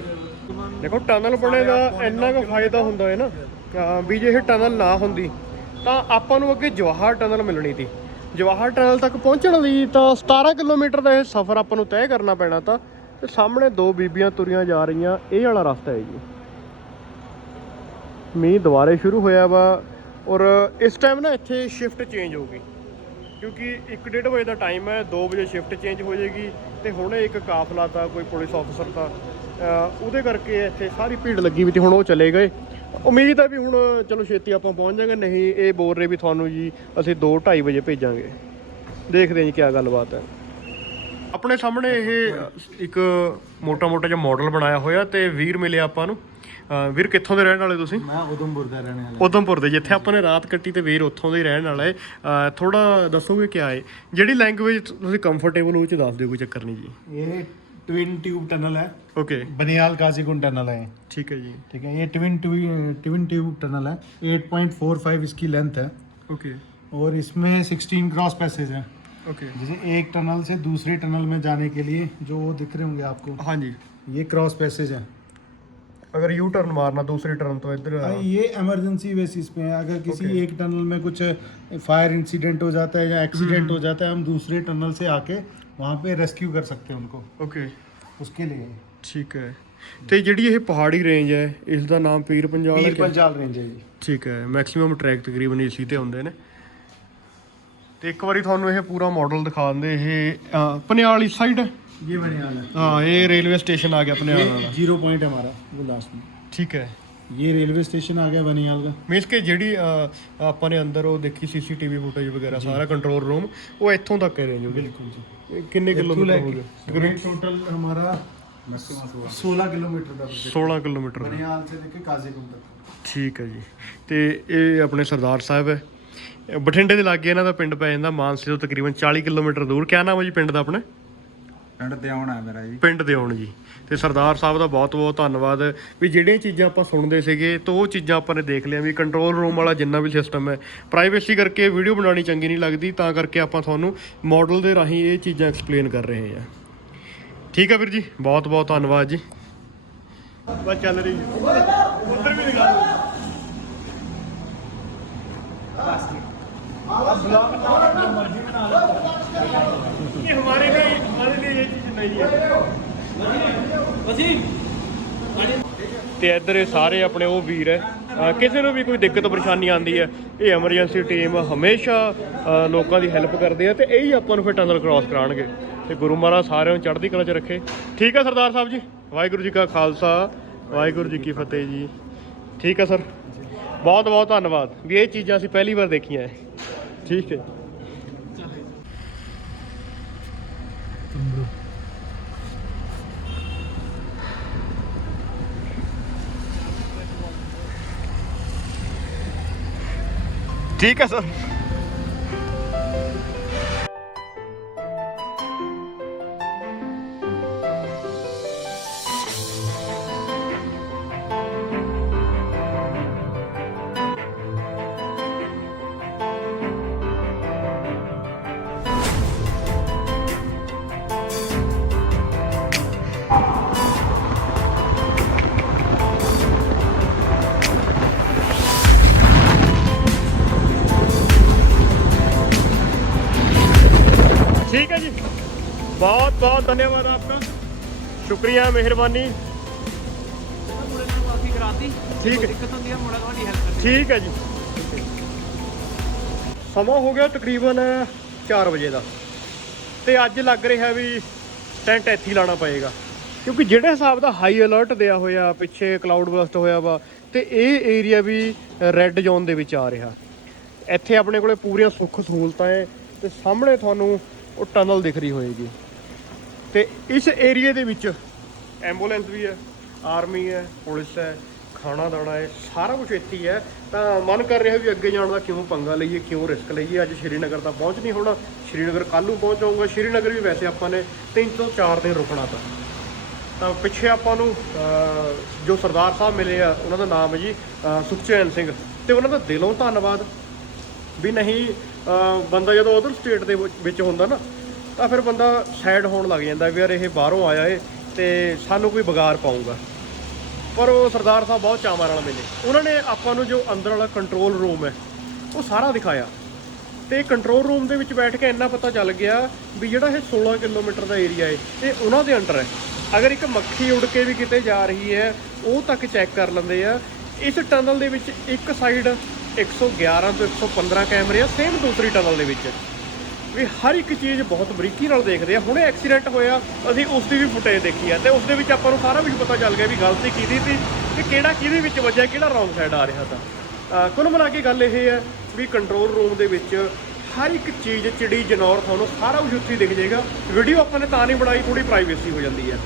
ਦੇਖੋ, ਟਨਲ ਬਣੇ ਦਾ ਇੰਨਾ ਕੁ ਫਾਇਦਾ ਹੁੰਦਾ ਹੈ ਨਾ ਵੀ ਜੇ ਇਹ ਟਨਲ ਨਾ ਹੁੰਦੀ, ਤਾਂ ਆਪਾਂ ਨੂੰ ਅੱਗੇ ਜਵਾਹਰ ਟਨਲ ਮਿਲਣੀ ਸੀ। ਜਵਾਹਰ ਟਨਲ ਤੱਕ ਪਹੁੰਚਣ ਲਈ ਤਾਂ 17 ਕਿਲੋਮੀਟਰ ਦਾ ਇਹ ਸਫ਼ਰ ਆਪਾਂ ਨੂੰ ਤੈਅ ਕਰਨਾ ਪੈਣਾ ਤਾਂ ਸਾਹਮਣੇ ਦੋ ਬੀਬੀਆਂ ਤੁਰੀਆਂ ਜਾ ਰਹੀਆਂ, ਇਹ ਵਾਲਾ ਰਸਤਾ ਹੈ ਜੀ। ਮੀਂਹ ਦੁਬਾਰੇ ਸ਼ੁਰੂ ਹੋਇਆ ਵਾ ਔਰ ਇਸ ਟਾਈਮ ਨਾ ਇੱਥੇ ਸ਼ਿਫਟ ਚੇਂਜ ਹੋ ਗਈ। ਕਿਉਂਕਿ 1:30 ਵਜੇ ਦਾ ਟਾਈਮ ਹੈ 2 ਵਜੇ ਸ਼ਿਫਟ ਚੇਂਜ ਹੋ ਜਾਏਗੀ ਤੇ ਹੁਣੇ ਇੱਕ ਕਾਫਲਾ ਤਾਂ, ਕੋਈ ਪੁਲਿਸ ਅਫਸਰ ਦਾ ਉਹਦੇ ਕਰਕੇ ਇੱਥੇ ਸਾਰੀ ਭੀੜ ਲੱਗੀ ਵੀ ਤੇ ਹੁਣ ਉਹ ਚਲੇ ਗਏ। ਉਮੀਦ ਹੈ ਵੀ ਹੁਣ ਚਲੋ ਛੇਤੀ ਆਪਾਂ ਪਹੁੰਚ ਜਾਾਂਗੇ ਨਹੀਂ ਇਹ ਬੋਲ ਰਹੇ ਵੀ ਤੁਹਾਨੂੰ ਜੀ ਅਸੀਂ 2:30 ਵਜੇ ਭੇਜਾਂਗੇ। ਦੇਖਦੇ ਹਾਂ ਜੀ ਕੀ ਗੱਲਬਾਤ ਹੈ। ਆਪਣੇ ਸਾਹਮਣੇ ਇਹ ਇੱਕ ਮੋਟਾ-ਮੋਟਾ ਜਿਹਾ ਮਾਡਲ ਬਣਾਇਆ ਹੋਇਆ ਤੇ ਵੀਰ ਮਿਲਿਆ ਆਪਾਂ ਨੂੰ। ਵੀਰ ਕਿੱਥੋਂ ਦੇ ਰਹਿਣ ਵਾਲੇ ਤੁਸੀਂ मैं उधमपुर का रहने वाला ਉਧਮਪੁਰ ਦੇ ਜਿੱਥੇ ਆਪਾਂ ਨੇ ਰਾਤ ਕੱਟੀ ਤੇ ਵੀਰ ਉੱਥੋਂ ਦਾ ਹੀ ਰਹਿਣ ਵਾਲਾ ਹੈ ਥੋੜਾ ਦੱਸੋਗੇ ਕੀ ਹੈ ਜਿਹੜੀ ਲੈਂਗੁਏਜ ਤੁਸੀਂ ਕੰਫਰਟੇਬਲ ਹੋ ਚ ਦੱਸ ਦਿਓ ਕੋਈ ਚੱਕਰ ਨਹੀਂ ਜੀ ये ट्विन ट्यूब टनल है ਓਕੇ बनियाल काजीकुंड टनल है ਠੀਕ है जी ठीक है ये ट्विन ट्विन ट्यूब टनल है 8.45 इसकी लेंथ है ओके और इसमें 16 क्रॉस पैसेज है ओके जैसे एक टनल से दूसरी टनल में जाने के लिए जो वो दिख रहे होंगे आपको हाँ जी ये क्रॉस पैसेज है अगर यू टर्न मारना दूसरी टर्न तो इधर हाँ, ये इमरजेंसी बेसिस पे है अगर किसी Okay. एक टनल में कुछ फायर इंसिडेंट हो जाता है या एक्सीडेंट हो जाता है हम दूसरे टनल से आके वहाँ पे रेस्क्यू कर सकते हैं उनको ओके उसके लिए ਠੀਕ ਹੈ ਤੇ ਜਿਹੜੀ ਇਹ ਪਹਾੜੀ ਰੇਂਜ ਹੈ ਇਸ ਦਾ ਨਾਮ ਪੀਰ ਪੰਜਾਲ ਹੈ पीर ਕਿਆ? पंजाल रेंज है जी ਠੀਕ ਹੈ ਮੈਕਸਿਮਮ ਟਰੈਕ ਤਕਰੀਬਨ ਏਸੀ ਤੇ ਹੁੰਦੇ ਨੇ ਤੇ ਇੱਕ ਵਾਰੀ ਤੁਹਾਨੂੰ ਇਹ ਪੂਰਾ ਮਾਡਲ ਦਿਖਾ ਦਿੰਦੇ ਇਹ ਅਹ, ਪਨਿਆਲ ਇਸ ਸਾਈਡ ये बनियाल है ਹਾਂ ਇਹ ਰੇਲਵੇ ਸਟੇਸ਼ਨ ਆ ਗਿਆ ਪਨਿਆਲ ਵਾਲਾ ये जीरो पॉइंट है हमारा वो लास्ट में ਠੀਕ ਹੈ ये रेलवे स्टेशन आ गया बनियाल का ਮੀਨਸ ਕਿ ਜਿਹੜੀ ਅ, ਆਪਾਂ ਨੇ ਅੰਦਰ ਉਹ ਦੇਖੀ ਸੀਸੀਟੀਵੀ ਫੁਟੇਜ ਵਗੈਰਾ ਸਾਰਾ ਕੰਟਰੋਲ ਰੂਮ ਉਹ ਇੱਥੋਂ ਤੱਕ ਹੈ ਰੇਂਜ ਉਹਦੀ बिल्कुल जी ਇਹ ਕਿੰਨੇ ਕਿਲੋਮੀਟਰ ਹੋ ਗਏ ग्रेट टोटल हमारा सोलह किलोमीटर का प्रोजेक्ट 16 किलोमीटर ਦਾ। बनियाल से लेके काजीकुंड तक ਠੀਕ ਹੈ ਜੀ ਤੇ ਇਹ ਆਪਣੇ ਸਰਦਾਰ ਸਾਹਿਬ ਹੈ ਇਹ ਬਠਿੰਡੇ ਦੇ ਲਾਗੇ ਇਹਨਾਂ ਦਾ ਪਿੰਡ ਪੈ ਜਾਂਦਾ ਮਾਨਸੇ ਤੋਂ ਤਕਰੀਬਨ 40 ਕਿਲੋਮੀਟਰ ਦੂਰ ਕਿਆ ਨਾਮ ਹੈ ਜੀ ਪਿੰਡ ਦਾ ਆਪਣੇ ਪਿੰਡ ਤੇ ਆਉਣਾ ਮੇਰਾ ਜੀ ਪਿੰਡ ਦੇ ਆਉਣ ਜੀ ਤੇ ਸਰਦਾਰ ਸਾਹਿਬ ਦਾ ਬਹੁਤ ਬਹੁਤ ਧੰਨਵਾਦ ਵੀ ਜਿਹੜੀਆਂ ਚੀਜ਼ਾਂ ਆਪਾਂ ਸੁਣਦੇ ਸੀਗੇ ਤਾਂ ਉਹ ਚੀਜ਼ਾਂ ਆਪਾਂ ਨੇ ਦੇਖ ਲਿਆ ਵੀ ਕੰਟਰੋਲ ਰੂਮ ਵਾਲਾ ਜਿੰਨਾ ਵੀ ਸਿਸਟਮ ਹੈ ਪ੍ਰਾਈਵੇਸੀ ਕਰਕੇ ਵੀਡੀਓ ਬਣਾਉਣੀ ਚੰਗੀ ਨਹੀਂ ਲੱਗਦੀ ਤਾਂ ਕਰਕੇ ਆਪਾਂ ਤੁਹਾਨੂੰ ਮਾਡਲ ਦੇ ਰਾਹੀਂ ਇਹ ਚੀਜ਼ਾਂ ਐਕਸਪਲੇਨ ਕਰ ਰਹੇ ਹਾਂ ਠੀਕ ਹੈ ਵੀਰ ਜੀ ਬਹੁਤ ਬਹੁਤ ਧੰਨਵਾਦ ਜੀ ਬਸ ਚੱਲ ਰਹੀ ਉਧਰ ਵੀ ਨਿਕਾਲ ये हमारे लिए हमारे लिए ये चीज नहीं है ਤੇ ਇੱਧਰ ਇਹ ਸਾਰੇ ਆਪਣੇ ਉਹ ਵੀਰ ਹੈ ਅਹ ਕਿਸੇ ਨੂੰ ਵੀ ਕੋਈ ਦਿੱਕਤ ਪਰੇਸ਼ਾਨੀ ਆਉਂਦੀ ਹੈ ਇਹ ਐਮਰਜੈਂਸੀ ਟੀਮ ਹਮੇਸ਼ਾ ਅਹ ਲੋਕਾਂ ਦੀ ਹੈਲਪ ਕਰਦੇ ਆ ਤੇ ਇਹੀ ਆਪਾਂ ਨੂੰ ਫਿਰ ਟਨਲ ਕ੍ਰਾਸ ਕਰਾਉਣਗੇ ਤੇ ਗੁਰੂ ਮਹਾਰਾਜ ਸਾਰਿਆਂ ਨੂੰ ਚੜ੍ਹਦੀ ਕਲਾ 'ਚ ਰੱਖੇ ਠੀਕ ਹੈ ਸਰਦਾਰ ਸਾਹਿਬ ਜੀ ਵਾਹਿਗੁਰੂ ਜੀ ਕਾ ਖਾਲਸਾ ਵਾਹਿਗੁਰੂ ਜੀ ਕੀ ਫਤਿਹ ਜੀ ਠੀਕ ਹੈ ਸਰ ਬਹੁਤ ਬਹੁਤ ਧੰਨਵਾਦ ਵੀ ਇਹ ਚੀਜ਼ਾਂ ਅਸੀਂ ਪਹਿਲੀ ਵਾਰ ਦੇਖੀਆਂ ਹੈ ਠੀਕ ਹੈ ਠੀਕ ਹੈ ਸਰ। बहुत बहुत धन्यवाद आपका शुक्रिया मेहरबानी ठीक है ਠੀਕ ਹੈ ਜੀ ਸਮਾਂ ਹੋ ਗਿਆ ਤਕਰੀਬਨ 4 ਵਜੇ ਦਾ ਤੇ ਅੱਜ ਲੱਗ ਰਿਹਾ ਵੀ ਟੈਂਟ ਇੱਥੇ ਹੀ ਲਾਣਾ ਪਏਗਾ ਕਿਉਂਕਿ ਜਿਹੜੇ ਹਿਸਾਬ ਦਾ ਹਾਈ ਅਲਰਟ ਦਿਆ ਹੋਇਆ ਪਿੱਛੇ ਕਲਾਉਡ ਬਸਟ ਹੋਇਆ ਵਾ ਤੇ ਇਹ ਏਰੀਆ ਵੀ ਰੈੱਡ ਜ਼ੋਨ ਦੇ ਵਿੱਚ ਆ ਰਿਹਾ ਇੱਥੇ ਆਪਣੇ ਕੋਲੇ ਪੂਰੀਆਂ ਸੁੱਖ ਸਹੂਲਤਾਂ ਹੈ ਤੇ ਸਾਹਮਣੇ ਤੁਹਾਨੂੰ ਉਹ ਟਨਲ ਦਿਖ ਰਹੀ ਹੋਏਗੀ ਤੇ ਇਸ ਏਰੀਏ ਦੇ ਵਿੱਚ ਐਂਬੂਲੈਂਸ ਵੀ ਹੈ, ਆਰਮੀ ਹੈ, ਪੁਲਿਸ ਹੈ, ਖਾਣਾ ਦਾਣਾ ਹੈ, ਸਾਰਾ ਕੁਝ ਇੱਥੇ ਹੀ ਹੈ। ਤਾਂ ਮਨ ਕਰ ਰਿਹਾ ਵੀ ਅੱਗੇ ਜਾਣ ਦਾ ਕਿਉਂ ਪੰਗਾ ਲਈਏ, ਕਿਉਂ ਰਿਸਕ ਲਈਏ? ਅੱਜ ਸ਼੍ਰੀਨਗਰ ਤਾਂ ਪਹੁੰਚ ਨਹੀਂ ਹੋਣਾ। ਸ਼੍ਰੀਨਗਰ ਕੱਲ੍ਹ ਨੂੰ ਪਹੁੰਚ ਜਾਊਗਾ ਸ਼੍ਰੀਨਗਰ ਵੀ ਵੈਸੇ ਆਪਾਂ ਨੇ 3 ਤੋਂ 4 ਦਿਨ ਰੁਕਣਾ ਤਾਂ। ਤਾਂ ਪਿੱਛੇ ਆਪਾਂ ਨੂੰ ਜੋ ਸਰਦਾਰ ਸਾਹਿਬ ਮਿਲੇ ਆ, ਉਹਨਾਂ ਦਾ ਨਾਮ ਹੈ ਜੀ ਸੁਖਚੈਨ ਸਿੰਘ। ਤੇ ਉਹਨਾਂ ਦਾ ਦਿਲੋਂ ਧੰਨਵਾਦ ਵੀ ਨਹੀਂ ਬੰਦਾ ਜਦੋਂ ਉਧਰ ਸਟੇਟ ਦੇ ਵਿੱਚ- ਵਿੱਚ ਹੁੰਦਾ ਨਾ ਤਾਂ ਫਿਰ ਬੰਦਾ ਸਾਈਡ ਹੋਣ ਲੱਗ ਜਾਂਦਾ ਵੀ ਯਾਰ ਇਹ ਬਾਹਰੋਂ ਆਇਆ ਏ ਤੇ ਸਾਨੂੰ ਕੋਈ ਵਿਗਾੜ ਪਾਊਗਾ। ਪਰ ਉਹ ਸਰਦਾਰ ਸਾਹਿਬ ਬਹੁਤ ਚਾਵਾਂ ਨਾਲ ਮਿਲੇ। ਉਹਨਾਂ ਨੇ ਆਪਾਂ ਨੂੰ ਜੋ ਅੰਦਰ ਵਾਲਾ ਕੰਟਰੋਲ ਰੂਮ ਹੈ, ਉਹ ਸਾਰਾ ਦਿਖਾਇਆ। ਤੇ ਕੰਟਰੋਲ ਰੂਮ ਦੇ ਵਿੱਚ ਬੈਠ ਕੇ ਇੰਨਾ ਪਤਾ ਚੱਲ ਗਿਆ ਵੀ ਜਿਹੜਾ ਇਹ 16 ਕਿਲੋਮੀਟਰ ਦਾ ਏਰੀਆ ਏ, ਇਹ ਉਹਨਾਂ ਦੇ ਅੰਡਰ ਹੈ। ਅਗਰ ਇੱਕ ਮੱਖੀ ਉੱਡ ਕੇ ਵੀ ਕਿਤੇ ਜਾ ਰਹੀ ਹੈ, ਉਹ ਤੱਕ ਚੈੱਕ ਕਰ ਲੈਂਦੇ ਆ। ਇਸ ਟਨਲ ਦੇ ਵਿੱਚ ਇੱਕ ਸਾਈਡ 111 ਤੋਂ 115 ਕੈਮਰੇ ਆ ਸੇਮ ਦੂਸਰੀ ਟਨਲ ਦੇ ਵਿੱਚ। ਵੀ ਹਰ ਇੱਕ ਚੀਜ਼ ਬਹੁਤ ਬਰੀਕੀ ਨਾਲ ਦੇਖਦੇ ਆ। ਹੁਣੇ ਐਕਸੀਡੈਂਟ ਹੋਇਆ, ਅਸੀਂ ਉਸ ਦੀ ਵੀ ਫੁਟੇਜ ਦੇਖੀ ਆ ਤੇ ਉਸ ਦੇ ਵਿੱਚ ਆਪਾਂ ਨੂੰ ਸਾਰਾ ਕੁਝ ਪਤਾ ਚੱਲ ਗਿਆ ਵੀ ਗਲਤੀ ਕਿਹਦੀ ਸੀ ਤੇ ਕਿਹੜਾ ਕਿਹਦੇ ਵਿੱਚ ਵੱਜਿਆ, ਕਿਹੜਾ ਰੌਂਗ ਸਾਈਡ ਆ ਰਿਹਾ ਤਾਂ। ਕੁੱਲ ਮਿਲਾ ਕੇ ਗੱਲ ਇਹ ਹੈ ਵੀ ਕੰਟਰੋਲ ਰੂਮ ਦੇ ਵਿੱਚ ਹਰ ਇੱਕ ਚੀਜ਼ ਚਿੜੀ ਜਨੌਰ ਤੁਹਾਨੂੰ ਸਾਰਾ ਕੁਝ ਉੱਥੇ ਹੀ ਦਿਖ ਜਾਏਗਾ। ਵੀਡੀਓ ਆਪਾਂ ਨੇ ਤਾਂ ਨਹੀਂ ਬਣਾਈ ਥੋੜੀ ਪ੍ਰਾਈਵੇਸੀ ਹੋ ਜਾਂਦੀ ਹੈ।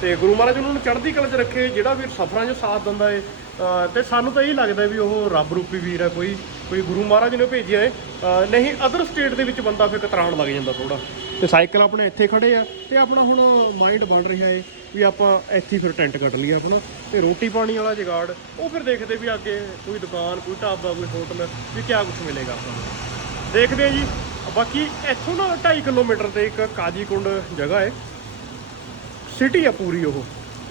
ਤੇ ਗੁਰੂ ਮਹਾਰਾਜ ਉਹਨਾਂ ਨੂੰ ਚੜ੍ਹਦੀ ਕਲਾ 'ਚ ਰੱਖੇ, ਜਿਹੜਾ ਵੀ ਸਫ਼ਰਾਂ 'ਚ ਸਾਥ ਦਿੰਦਾ ਏ। ਅਹ ਤੇ ਸਾਨੂੰ ਤਾਂ ਇਹ ਲੱਗਦਾ ਵੀ ਉਹ ਰੱਬ ਰੂਪੀ ਵੀਰ ਹੈ ਕੋਈ। ਕੋਈ ਗੁਰੂ ਮਹਾਰਾਜ ਨੇ ਭੇਜਿਆ ਏ ਅਹ, ਨਹੀਂ ਅਦਰ ਸਟੇਟ ਦੇ ਵਿੱਚ ਬੰਦਾ ਫਿਰ ਕਤਰਾਉਣ ਲੱਗ ਜਾਂਦਾ ਥੋੜਾ ਤੇ ਸਾਈਕਲ ਆਪਣੇ ਇੱਥੇ ਖੜੇ ਆ, ਤੇ ਆਪਣਾ ਹੁਣ ਮਾਈਂਡ ਬਣ ਰਿਹਾ ਏ ਵੀ ਆਪਾਂ ਇੱਥੇ ਹੀ ਫਿਰ ਟੈਂਟ ਕੱਢ ਲਈਏ ਆਪਣਾ, ਤੇ ਰੋਟੀ ਪਾਣੀ ਵਾਲਾ ਜਗਾੜ, ਉਹ ਫਿਰ ਦੇਖਦੇ ਵੀ ਅੱਗੇ ਕੋਈ ਦੁਕਾਨ, ਕੋਈ ਢਾਬਾ, ਕੋਈ ਹੋਟਲ, ਵੀ ਕਿਆ ਕੁਝ ਮਿਲੇਗਾ ਆਪਾਂ ਨੂੰ। ਦੇਖਦੇ ਆ ਜੀ, ਬਾਕੀ ਇੱਥੋਂ ਨਾ 2.5 ਕਿਲੋਮੀਟਰ ਤੇ ਇੱਕ ਕਾਜੀਕੁੰਡ ਜਗ੍ਹਾ ਹੈ ਸਿਟੀ ਆ ਪੂਰੀ ਉਹ।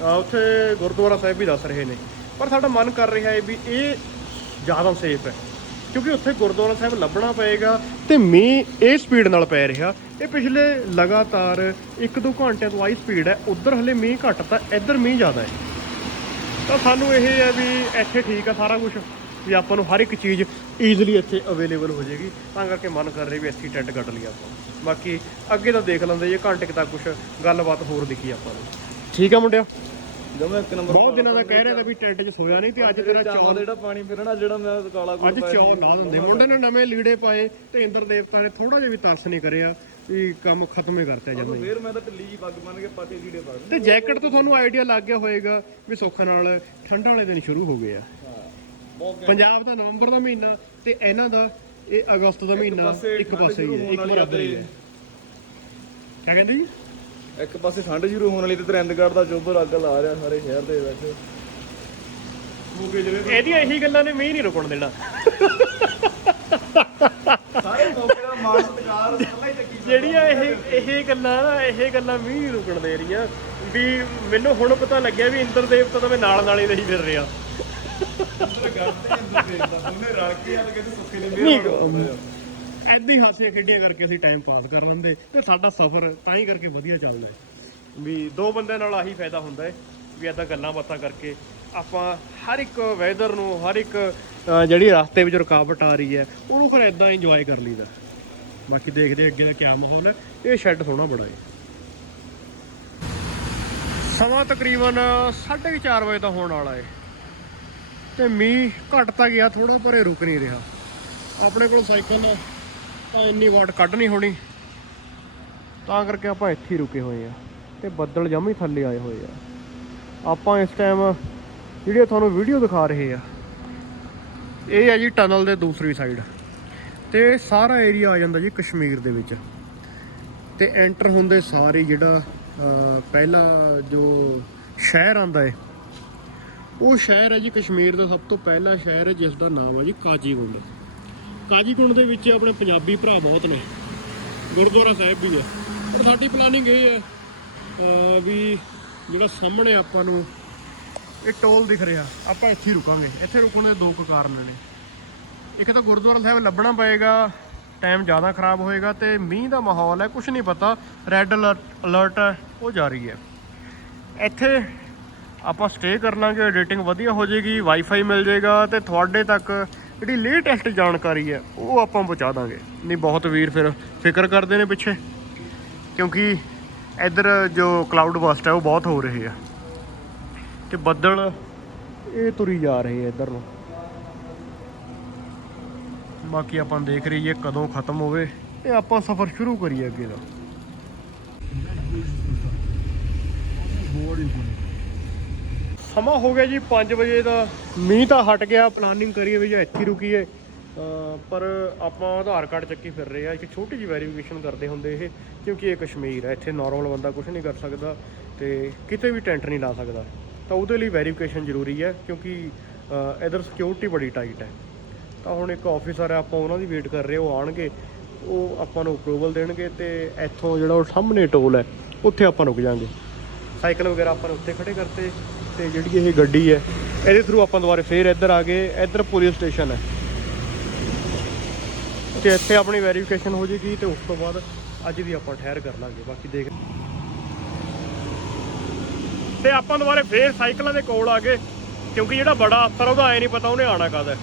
ਆ ਉੱਥੇ ਗੁਰਦੁਆਰਾ ਸਾਹਿਬ ਵੀ ਦੱਸ ਰਹੇ ਨੇ। ਪਰ ਸਾਡਾ ਮਨ ਕਰ ਰਿਹਾ ਏ ਵੀ ਇਹ ਜ਼ਿਆਦਾ ਸੇਫ ਹੈ ਕਿਉਂਕਿ ਉੱਥੇ ਗੁਰਦੁਆਰਾ ਸਾਹਿਬ ਲੱਭਣਾ ਪਏਗਾ ਤੇ ਮੀਂਹ ਇਹ ਸਪੀਡ ਨਾਲ ਪੈ ਰਿਹਾ। ਇਹ ਪਿਛਲੇ ਲਗਾਤਾਰ 1-2 ਘੰਟਿਆਂ ਤੋਂ ਆਈ ਸਪੀਡ ਹੈ। ਉਧਰ ਹਲੇ ਮੀਂਹ ਘੱਟ ਤਾਂ ਇੱਧਰ ਮੀਂਹ ਜ਼ਿਆਦਾ ਹੈ। ਤਾਂ ਸਾਨੂੰ ਇਹ ਹੈ ਵੀ ਇੱਥੇ ਠੀਕ ਆ ਸਾਰਾ ਕੁਝ ਵੀ ਆਪਾਂ ਨੂੰ ਹਰ ਇੱਕ ਚੀਜ਼ ਈਜ਼ੀਲੀ ਇੱਥੇ ਅਵੇਲੇਬਲ ਹੋ ਜਾਏਗੀ। ਤਾਂ ਕਰਕੇ ਮਨ ਕਰ ਰਿਹਾ ਵੀ ਇੱਥੇ ਟੈਂਟ ਕੱਢ ਲਈ ਆਪਾਂ। ਬਾਕੀ ਅੱਗੇ ਤਾਂ ਦੇਖ ਲੈਂਦੇ ਜੇ, ਘੰਟੇ ਕੁ ਤੱਕ ਕੁਝ ਗੱਲਬਾਤ ਹੋਰ ਦਿਖੀ ਆਪਾਂ ਨੂੰ। ਠੀਕ ਆ ਮੁੰਡਿਆ ਜਮਾ ਇੱਕ ਨੰਬਰ ਬਹੁਤ ਦਿਨਾਂ ਦਾ ਕਹਿ ਰਿਹਾ ਤਾਂ ਵੀ ਟੈਂਟ 'ਚ ਸੋਇਆ ਨਹੀਂ ਤੇ ਅੱਜ ਤੇਰਾ ਚੌਲ ਦਾ ਜਿਹੜਾ ਪਾਣੀ ਫਿਰਣਾ ਜਿਹੜਾ ਮੈਂ ਕਾਲਾ ਅੱਜ ਚੌਲ ਲਾ ਦਿੰਦੇ। ਮੁੰਡੇ ਨੇ ਨਵੇਂ ਲੀੜੇ ਪਾਏ ਤੇ ਇੰਦਰ ਦੇਵਤਾ ਨੇ ਥੋੜਾ ਜਿਹਾ ਵੀ ਤਰਸ ਨਹੀਂ ਕਰਿਆ ਵੀ ਕੰਮ ਖਤਮ ਹੀ ਕਰਤਾ ਜੰਮੇ ਫੇਰ ਮੈਂ ਤਾਂ ਢਿੱਲੀ ਜੀ ਪੱਗ ਬੰਨ ਕੇ ਪਾਟੇ ਲੀੜੇ ਪਾ ਤੇ ਜੈਕਟ ਤੋਂ ਤੁਹਾਨੂੰ ਆਈਡੀਆ ਲੱਗ ਗਿਆ ਹੋਏਗਾ ਵੀ ਸੁੱਖ ਨਾਲ ਠੰਡ ਵਾਲੇ ਦਿਨ ਸ਼ੁਰੂ ਹੋ ਗਏ ਆ। ਪੰਜਾਬ ਦਾ ਨਵੰਬਰ ਦਾ ਮਹੀਨਾ ਤੇ ਇਹਨਾਂ ਦਾ ਇਹ ਅਗਸਤ ਦਾ ਮਹੀਨਾ ਇੱਕ ਪਾਸੇ ਹੀ ਹੈ ਇੱਕ ਬਰਾਬਰ ਹੀ ਹੈ। ਕਿਆ ਕਹਿੰਦੇ ਜੀ? ਇੱਕ ਪਾਸੇ ਠੰਡ ਸ਼ੁਰੂ ਹੋਣ ਵਾਲੀ ਤੇ ਤਰੰਦਗੜ ਦਾ ਚੋਬਰ ਅੱਗ ਲਾ ਰਿਹਾ ਸਾਰੇ ਸ਼ਹਿਰ ਦੇ ਵਿੱਚ। ਮੋਗੇ ਜਿਹੜੇ ਇਹਦੀਆਂ ਇਹੀ ਗੱਲਾਂ ਨੇ ਮੀਂਹ ਨਹੀਂ ਰੁਕਣ ਦੇਣਾ। ਸਾਰੇ ਮੌਕੇ ਦਾ ਮਾਨ ਸਤਿਕਾਰ ਪਹਿਲਾਂ ਹੀ ਚੱਕੀ ਜਿਹੜੀਆਂ ਇਹ ਇਹ ਗੱਲਾਂ ਨਾ ਇਹ ਗੱਲਾਂ ਮੀਂਹ ਨਹੀਂ ਰੁਕਣ ਦੇ ਰਹੀਆਂ। ਵੀ ਮੈਨੂੰ ਹੁਣ ਪਤਾ ਲੱਗਿਆ ਵੀ ਇੰਦਰ ਦੇਵਤਾ ਤਾਂ ਮੈਂ ਨਾਲ ਨਾਲ ਹੀ ਨਹੀਂ ਫਿਰ ਰਿਹਾ। ਤੇ ਅੰਦਰ ਦੇਖਦਾ ਉਹਨੇ ਰਲ ਕੇ ਆ ਕੇ ਤੇ ਸੁੱਕੇ ਨੇ ਮੇਰ ਐਦਾਂ ਹੀ ਹਾਸੇ ਖੇਡੀਆਂ ਕਰਕੇ ਅਸੀਂ ਟਾਈਮ ਪਾਸ ਕਰ ਲੈਂਦੇ ਤੇ ਸਾਡਾ ਸਫ਼ਰ ਤਾਂ ਹੀ ਕਰਕੇ ਵਧੀਆ ਚੱਲਦਾ ਹੈ। ਵੀ ਦੋ ਬੰਦਿਆਂ ਨਾਲ ਆਹੀ ਫਾਇਦਾ ਹੁੰਦਾ ਹੈ ਵੀ ਐਦਾਂ ਗੱਲਾਂ ਬਾਤਾਂ ਕਰਕੇ ਆਪਾਂ ਹਰ ਇੱਕ ਵੈਦਰ ਨੂੰ ਹਰ ਇੱਕ ਅਹ, ਜਿਹੜੀ ਰਸਤੇ ਵਿੱਚ ਰੁਕਾਵਟ ਆ ਰਹੀ ਹੈ ਉਹਨੂੰ ਫਿਰ ਐਦਾਂ ਇੰਜੋਏ ਕਰ ਲਈਦਾ। ਬਾਕੀ ਦੇਖਦੇ ਹਾਂ ਅੱਗੇ ਦਾ ਕੀ ਮਾਹੌਲ ਹੈ। ਇਹ ਸ਼ੈੱਡ ਸੋਹਣਾ ਬੜਾ ਹੈ। ਸਮਾਂ ਤਕਰੀਬਨ 4:30 ਵਜੇ ਦਾ ਹੋਣ ਵਾਲਾ ਹੈ। ਤੇ ਮੀਂਹ ਘਟ ਤਾਂ ਗਿਆ ਥੋੜਾ ਪਰ ਇਹ ਰੁਕ ਨਹੀਂ ਰਿਹਾ। ਆਪਣੇ ਕੋਲ ਸਾਈਕਲ ਤਾਂ ਇੰਨੀ ਵਾਟ ਕੱਢ ਨਹੀਂ ਹੋਣੀ। ਤਾਂ ਕਰਕੇ ਆਪਾਂ ਇੱਥੇ ਹੀ ਰੁਕੇ ਹੋਏ ਆ ਤੇ ਬੱਦਲ ਜਮੀ ਥੱਲੇ ਆਏ ਹੋਏ ਆ। ਆਪਾਂ ਇਸ ਟਾਈਮ ਜਿਹੜੀ ਤੁਹਾਨੂੰ ਵੀਡੀਓ ਦਿਖਾ ਰਹੇ ਆ, ਇਹ ਆ ਜੀ ਟਨਲ ਦੇ ਦੂਸਰੀ ਸਾਈਡ ਤੇ ਸਾਰਾ ਏਰੀਆ ਆ ਜਾਂਦਾ ਜੀ ਕਸ਼ਮੀਰ ਦੇ ਵਿੱਚ। ਤੇ ਐਂਟਰ ਹੁੰਦੇ ਸਾਰੇ ਜਿਹੜਾ ਪਹਿਲਾ ਜੋ ਸ਼ਹਿਰ ਆਂਦਾ ਹੈ ਉਹ ਸ਼ਹਿਰ ਹੈ ਜੀ ਕਸ਼ਮੀਰ ਦਾ ਸਭ ਤੋਂ ਪਹਿਲਾ ਸ਼ਹਿਰ ਹੈ ਜਿਸ ਦਾ ਨਾਮ ਹੈ ਜੀ ਕਾਜੀਗੁੰਡ। ਕਾਜੀਗੁੰਡ ਦੇ ਵਿੱਚ ਆਪਣੇ ਪੰਜਾਬੀ ਭਰਾ ਬਹੁਤ ਨੇ। ਗੁਰਦੁਆਰਾ ਸਾਹਿਬ ਵੀ ਹੈ। ਪਰ ਸਾਡੀ ਪਲਾਨਿੰਗ ਇਹ ਹੈ ਵੀ ਜਿਹੜਾ ਸਾਹਮਣੇ ਆਪਾਂ ਨੂੰ ਇਹ ਟੋਲ ਦਿਖ ਰਿਹਾ, ਆਪਾਂ ਇੱਥੇ ਹੀ ਰੁਕਾਂਗੇ। ਇੱਥੇ ਰੁਕਣ ਦੇ ਦੋ ਕੁ ਕਾਰਨ ਨੇ। ਇੱਕ ਤਾਂ ਗੁਰਦੁਆਰਾ ਸਾਹਿਬ ਲੱਭਣਾ ਪਏਗਾ ਟਾਈਮ ਜ਼ਿਆਦਾ ਖਰਾਬ ਹੋਏਗਾ ਤੇ ਮੀਂਹ ਦਾ ਮਾਹੌਲ ਹੈ ਕੁਝ ਨਹੀਂ ਪਤਾ। ਰੈੱਡ ਅਲਰਟ ਹੈ, ਉਹ ਜਾਰੀ ਹੈ। ਇੱਥੇ ਆਪਾਂ ਸਟੇ ਕਰ ਲਾਂਗੇ ਐਡੀਟਿੰਗ ਵਧੀਆ ਹੋ ਜਾਏਗੀ ਵਾਈਫਾਈ ਮਿਲ ਜਾਏਗਾ ਤੇ ਤੁਹਾਡੇ ਤੱਕ ਜਿਹੜੀ ਲੇਟੈਸਟ ਜਾਣਕਾਰੀ ਹੈ, ਉਹ ਆਪਾਂ ਪਹੁੰਚਾ ਦਾਂਗੇ। ਨਹੀਂ, ਬਹੁਤ ਵੀਰ ਫਿਰ ਫਿਕਰ ਕਰਦੇ ਨੇ ਪਿੱਛੇ, ਕਿਉਂਕਿ ਇੱਧਰ ਜੋ ਕਲਾਊਡ ਬਸਟ ਹੈ, ਉਹ ਬਹੁਤ ਹੋ ਰਹੇ ਆ ਤੇ ਬੱਦਲ, ਇਹ ਤੁਰੀ ਜਾ ਰਹੇ ਆ ਇੱਧਰ ਨੂੰ। ਬਾਕੀ ਆਪਾਂ ਦੇਖ ਰਹੀਏ ਕਦੋਂ ਖਤਮ ਹੋਵੇ, ਤੇ ਆਪਾਂ ਸਫ਼ਰ ਸ਼ੁਰੂ ਕਰੀਏ ਅੱਗੇ ਦਾ। ਸਮਾਂ ਹੋ ਗਿਆ ਜੀ 5 ਵਜੇ ਦਾ। ਮੀਂਹ ਤਾਂ ਹਟ ਗਿਆ ਪਲਾਨਿੰਗ ਕਰੀਏ ਵੀ ਜਾਂ ਇੱਥੇ ਹੀ ਰੁਕੀਏ। ਪਰ ਆਪਾਂ ਆਧਾਰ ਕਾਰਡ ਚੱਕੀ ਫਿਰ ਰਹੇ ਆ। ਇੱਕ ਛੋਟੀ ਜਿਹੀ ਵੈਰੀਫਿਕੇਸ਼ਨ ਕਰਦੇ ਹੁੰਦੇ ਇਹ, ਕਿਉਂਕਿ ਇਹ ਕਸ਼ਮੀਰ ਹੈ ਇੱਥੇ ਨਾਰਮਲ ਬੰਦਾ ਕੁਝ ਨਹੀਂ ਕਰ ਸਕਦਾ ਤੇ ਕਿਤੇ ਵੀ ਟੈਂਟ ਨਹੀਂ ਲਾ ਸਕਦਾ। ਤਾਂ ਉਹਦੇ ਲਈ ਵੈਰੀਫਿਕੇਸ਼ਨ ਜ਼ਰੂਰੀ ਹੈ ਕਿਉਂਕਿ, ਅਹ ਇਧਰ ਸਿਕਿਉਰਿਟੀ ਬੜੀ ਟਾਈਟ ਹੈ ਤਾਂ ਹੁਣ ਇੱਕ ਆਫੀਸਰ ਹੈ ਆਪਾਂ ਉਹਨਾਂ ਦੀ ਵੇਟ ਕਰ ਰਹੇ ਉਹ ਆਣਗੇ ਉਹ ਆਪਾਂ ਨੂੰ ਅਪਰੂਵਲ ਦੇਣਗੇ ਤੇ ਇੱਥੋਂ ਜਿਹੜਾ ਉਹ ਸਾਹਮਣੇ ਟੋਲ ਹੈ, ਉੱਥੇ ਆਪਾਂ ਰੁਕ ਜਾਾਂਗੇ। ਸਾਈਕਲ ਵਗੈਰਾ ਆਪਾਂ ਉੱਥੇ ਖੜੇ ਕਰਤੇ। ਤੇ ਜਿਹੜੀ ਇਹ ਗੱਡੀ ਹੈ, ਇਹਦੇ ਥਰੂ ਆਪਾਂ ਦੁਬਾਰੇ ਫੇਰ ਇੱਧਰ ਆ ਗਏ, ਇੱਧਰ ਪੁਲਿਸ ਸਟੇਸ਼ਨ ਹੈ। ਤੇ ਇੱਥੇ ਆਪਣੀ ਵੈਰੀਫਿਕੇਸ਼ਨ ਹੋ ਜੇਗੀ ਤੇ ਉਸ ਤੋਂ ਬਾਅਦ ਅੱਜ ਦੀ ਆਪਾਂ ਠਹਿਰ ਕਰ ਲਾਂਗੇ, ਬਾਕੀ ਦੇਖ ਤੇ ਆਪਾਂ ਦੁਬਾਰੇ ਫੇਰ ਸਾਈਕਲਾਂ ਦੇ ਕੋਲ ਆ ਗਏ, ਕਿਉਂਕਿ ਜਿਹੜਾ ਬੜਾ ਅਫਸਰ ਉਹਦਾ ਐ ਨਹੀਂ ਪਤਾ ਉਹਨੇ ਆਣਾ ਕਦ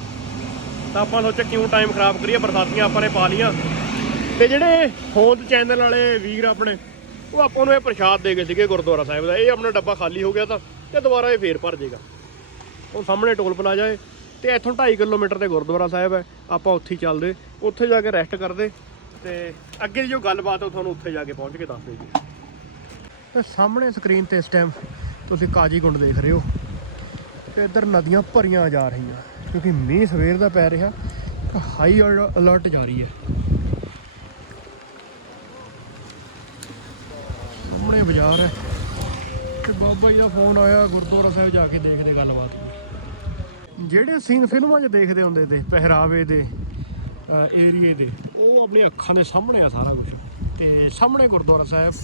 ਤਾਂ ਆਪਾਂ ਸੋਚਿਆ ਕਿਉਂ ਟਾਈਮ ਖਰਾਬ ਕਰੀਏ, ਬਰਸਾਤੀਆਂ ਆਪਾਂ ਨੇ ਪਾ ਲੀਆਂ ਤੇ ਜਿਹੜੇ ਹੋਂਦ ਚੈਨਲ ਵਾਲੇ ਵੀਰ ਆਪਣੇ, ਉਹ ਆਪਾਂ ਨੂੰ ਇਹ ਪ੍ਰਸ਼ਾਦ ਦੇ ਗਏ ਸੀਗੇ ਗੁਰਦੁਆਰਾ ਸਾਹਿਬ ਦਾ, ਇਹ ਆਪਣਾ ਡੱਬਾ ਖਾਲੀ ਹੋ ਗਿਆ ਤਾਂ। ਤੇ ਦੁਬਾਰਾ ਇਹ ਫੇਰ ਭਰ ਜਾਏਗਾ ਉਹ ਸਾਹਮਣੇ ਟੋਲ ਪਲਾਜ਼ਾ ਹੈ ਤੇ ਇੱਥੋਂ 2.5 ਕਿਲੋਮੀਟਰ ਤੇ ਗੁਰਦੁਆਰਾ ਸਾਹਿਬ ਹੈ ਆਪਾਂ ਉੱਥੇ ਹੀ ਚੱਲਦੇ। ਉੱਥੇ ਜਾ ਕੇ ਰੈਸਟ ਕਰਦੇ ਤੇ ਅੱਗੇ ਦੀ ਜੋ ਗੱਲਬਾਤ ਹੈ ਉਹ ਤੁਹਾਨੂੰ ਉੱਥੇ ਜਾ ਕੇ ਪਹੁੰਚ ਕੇ ਦੱਸਦੇ ਜੀ ਤੇ ਸਾਹਮਣੇ ਸਕਰੀਨ ਤੇ ਇਸ ਟਾਈਮ ਤੁਸੀਂ ਕਾਜੀਗੁੰਡ ਦੇਖ ਰਹੇ ਹੋ ਤੇ ਇੱਧਰ ਨਦੀਆਂ ਭਰੀਆਂ ਜਾ ਰਹੀਆਂ, ਕਿਉਂਕਿ ਮੀਂਹ ਸਵੇਰ ਦਾ ਪੈ ਰਿਹਾ ਹਾਈ ਅਲਰਟ ਜਾਰੀ ਹੈ। ਸਾਹਮਣੇ ਬਾਜ਼ਾਰ ਹੈ। ਤੇ ਦਾ ਫੋਨ ਆਇਆ ਗੁਰਦੁਆਰਾ ਸਾਹਿਬ ਜਾ ਕੇ ਦੇਖਦੇ ਗੱਲਬਾਤ। ਜਿਹੜੇ ਸੀਨ ਫਿਲਮਾਂ 'ਚ ਦੇਖਦੇ ਹੁੰਦੇ ਤੇ, ਪਹਿਰਾਵੇ ਦੇ ਏਰੀਏ ਦੇ, ਉਹ ਆਪਣੀ ਅੱਖਾਂ ਦੇ ਸਾਹਮਣੇ ਆ ਸਾਰਾ ਕੁਝ ਤੇ ਸਾਹਮਣੇ ਗੁਰਦੁਆਰਾ ਸਾਹਿਬ,